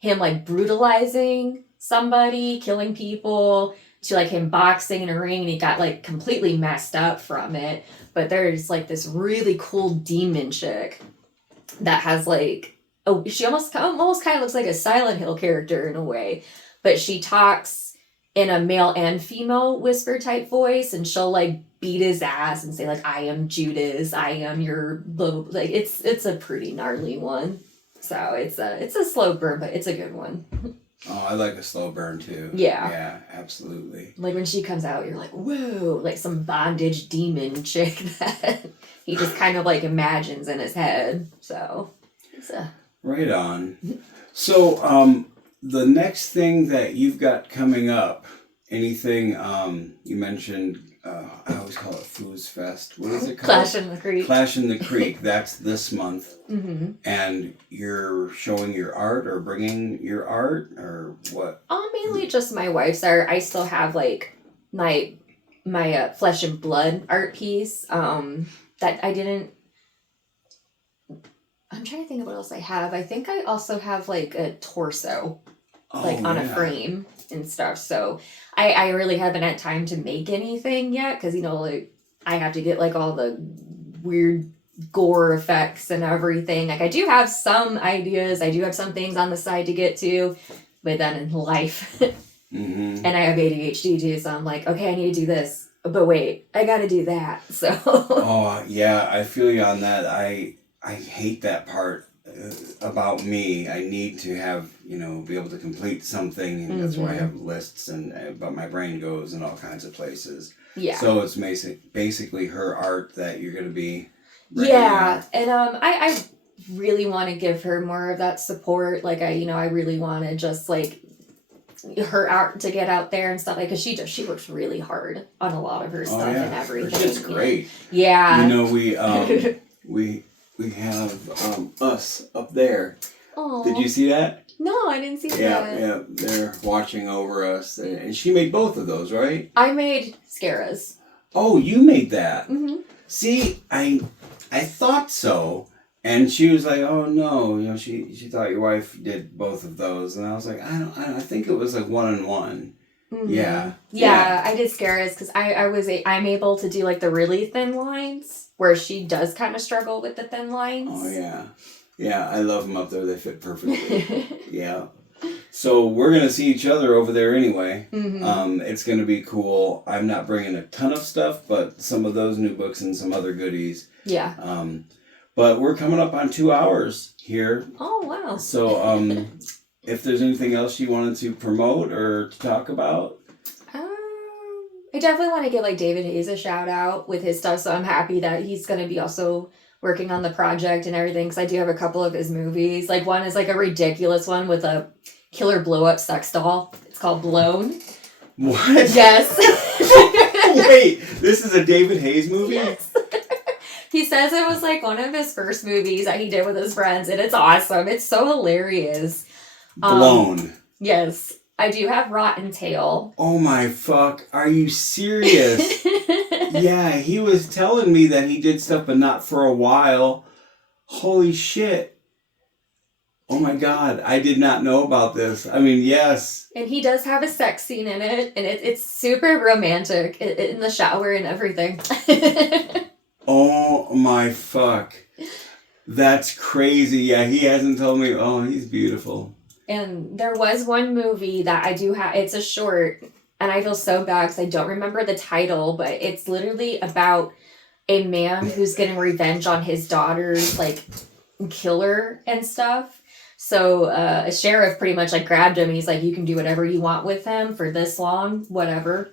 him like brutalizing somebody, killing people, to like him boxing in a ring, and he got like completely messed up from it. But there's like this really cool demon chick that has like, she almost kind of looks like a Silent Hill character in a way, but she talks in a male and female whisper type voice, and she'll like beat his ass and say like, I am Judas, I am your blah, blah, blah. Like it's a pretty gnarly one. So it's a slow burn, but it's a good one. Oh, I like a slow burn too. Yeah. Yeah, absolutely. Like when she comes out, you're like, whoa, like some bondage demon chick that he just kind of like imagines in his head. So it's right on. So, the next thing that you've got coming up, anything, you mentioned, I always call it Foos Fest. What is it called? Clash in the Creek. Clash in the Creek. That's this month. Mm-hmm. And you're showing your art or bringing your art or what? Mainly just my wife's art. I still have like my Flesh and Blood art piece that I didn't. I'm trying to think of what else I have. I think I also have like a torso, on a frame and stuff. So I really haven't had time to make anything yet because like I have to get like all the weird gore effects and everything. Like I do have some ideas. I do have some things on the side to get to, but then in life, mm-hmm. and I have ADHD too. So I'm like, okay, I need to do this, but wait, I got to do that. So. Oh yeah, I feel you on that. I hate that part about me. I need to have, be able to complete something, and that's why I have lists, but my brain goes in all kinds of places. Yeah. So it's basically her art that you're going to be. Yeah, and I really want to give her more of that support. Like I really want to just like her out to get out there and stuff like because she works really hard on a lot of her stuff and everything. Her shit's great. Yeah. You know, we have us up there. Aww. Did you see that? No, I didn't see that. Yeah, they're watching over us, and she made both of those, right? I made Scaras. Oh, you made that. Mm-hmm. See, I thought so, and she was like, "Oh no," you know, she thought your wife did both of those, and I was like, I think it was like 1-on-1. Mm-hmm. Yeah, I did Scaras because I'm able to do like the really thin lines where she does kind of struggle with the thin lines. Oh yeah, I love them up there. They fit perfectly. Yeah. So we're gonna see each other over there anyway. Mm-hmm. It's gonna be cool. I'm not bringing a ton of stuff, but some of those new books and some other goodies. Yeah. But we're coming up on 2 hours here. Oh wow. So if there's anything else you wanted to promote or to talk about. I definitely want to give like David Hayes a shout out with his stuff. So I'm happy that he's gonna be also working on the project and everything because I do have a couple of his movies. Like one is like a ridiculous one with a killer blow up sex doll. It's called Blown. What? Yes. Wait, this is a David Hayes movie? Yes. He says it was like one of his first movies that he did with his friends and it's awesome. It's so hilarious. Blown. Yes. I do have Rotten Tail. Oh my fuck. Are you serious? Yeah, he was telling me that he did stuff, but not for a while. Holy shit. Oh my god, I did not know about this. I mean, yes. And he does have a sex scene in it, and it's super romantic in the shower and everything. Oh my fuck. That's crazy. Yeah, he hasn't told me. Oh, he's beautiful. And there was one movie that I do have. It's a short, and I feel so bad because I don't remember the title, but it's literally about a man who's getting revenge on his daughter's, like, killer and stuff. So a sheriff pretty much, like, grabbed him. He's like, you can do whatever you want with him for this long, whatever.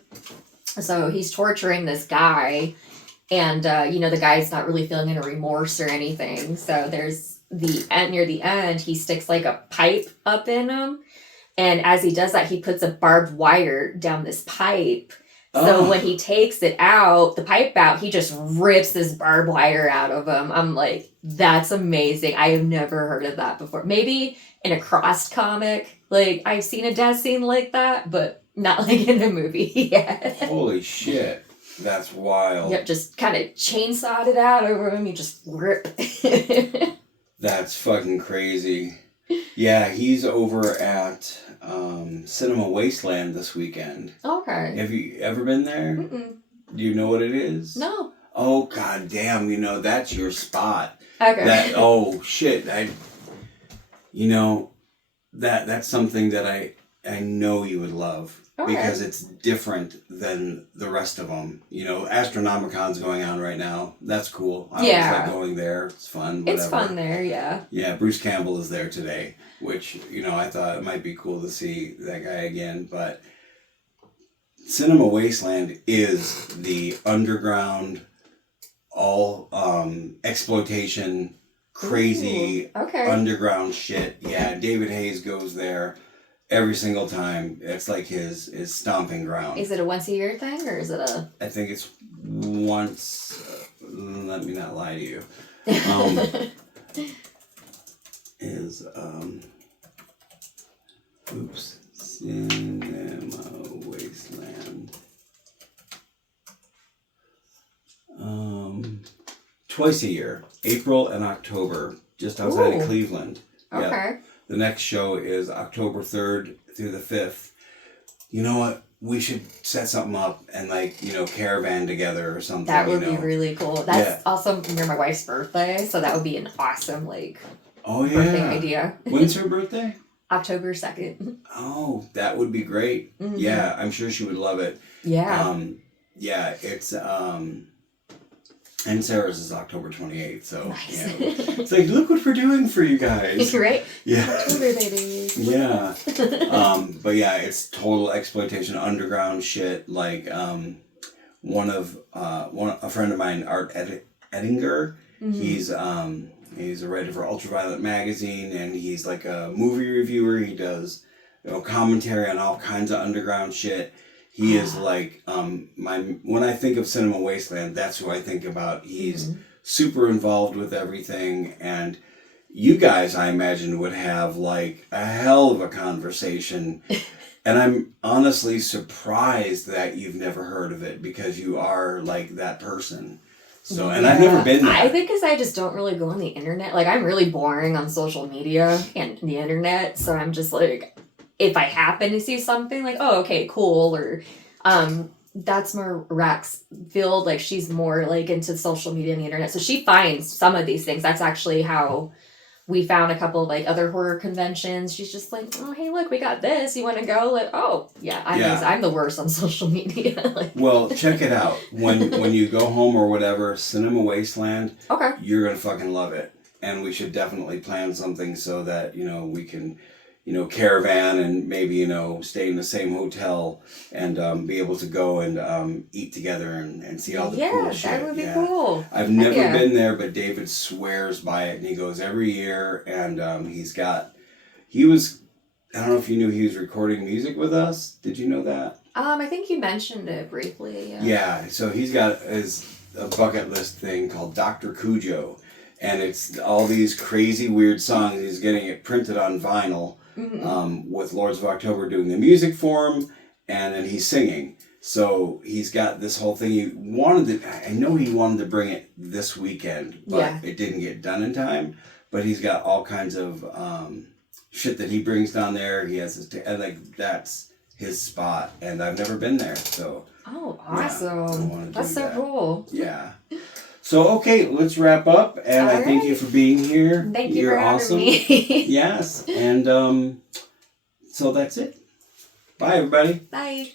So he's torturing this guy. And, the guy's not really feeling any remorse or anything. So there's near the end, he sticks like a pipe up in him. And as he does that, he puts a barbed wire down this pipe. So when he takes it out, the pipe out, he just rips this barbed wire out of him. I'm like, that's amazing. I have never heard of that before. Maybe in a crossed comic, like I've seen a death scene like that, but not like in a movie yet. Holy shit. That's wild. Yep, just kind of chainsawed it out over him. You just rip. That's fucking crazy. Yeah, he's over at Cinema Wasteland this weekend. Okay. Have you ever been there? Mm-mm. Do you know what it is? No. Oh, god damn, that's your spot. Okay. Oh, shit. That's something that I know you would love. Okay. Because it's different than the rest of them. Astronomicon's going on right now. That's cool. I always like going there. It's fun. Whatever. It's fun there, yeah. Yeah, Bruce Campbell is there today, which, I thought it might be cool to see that guy again. But Cinema Wasteland is the underground, all exploitation, crazy underground shit. Yeah, David Hayes goes there. Every single time. It's like his stomping ground. Is it a once a year thing or is it a... I think it's once... let me not lie to you. Cinema Wasteland. Twice a year. April and October. Just outside of Cleveland. Okay. Yeah. The next show is October 3rd through the 5th. You know what? We should set something up and caravan together or something. That would be really cool. That's also near my wife's birthday, so that would be an awesome birthday idea. When's her birthday? October 2nd. Oh, that would be great. Mm-hmm. Yeah, I'm sure she would love it. Yeah. It's and Sarah's is October 28th, so nice. It's like, look what we're doing for you guys. Right? Yeah. October, baby. Yeah. But yeah, it's total exploitation, underground shit. Like a friend of mine, Art Ettinger, mm-hmm. He's a writer for Ultraviolet magazine, and he's like a movie reviewer. He does commentary on all kinds of underground shit. He is like when I think of Cinema Wasteland, that's who I think about. He's super involved with everything, and you guys, I imagine, would have like a hell of a conversation. And I'm honestly surprised that you've never heard of it because you are like that person. So, and I've never been there. I think because I just don't really go on the internet. Like, I'm really boring on social media and the internet. So I'm just like, if I happen to see something, like, oh, okay, cool. Or that's more Rack's field. Like, she's more like into social media and the internet. So she finds some of these things. That's actually how we found a couple of like other horror conventions. She's just like, oh, hey, look, we got this. You want to go? Like, oh, yeah. I'm the worst on social media. Like, well, check it out. When you go home or whatever, Cinema Wasteland, okay, you're going to fucking love it. And we should definitely plan something so that, we can, caravan and maybe, stay in the same hotel and be able to go and eat together and see all the cool shit. Yeah, that would be cool. I've never been there, but David swears by it, and he goes every year, and I don't know if you knew he was recording music with us. Did you know that? I think you mentioned it briefly. Yeah, so he's got a bucket list thing called Dr. Cujo, and it's all these crazy weird songs. He's getting it printed on vinyl, with Lords of October doing the music for him, and then he's singing. So he's got this whole thing. I know he wanted to bring it this weekend, but it didn't get done in time. But he's got all kinds of shit that he brings down there. He has that's his spot, and I've never been there. So awesome! That's so cool. Yeah. So okay, let's wrap up, and I thank you for being here. Thank you for having me. Yes, and so that's it. Bye, everybody. Bye.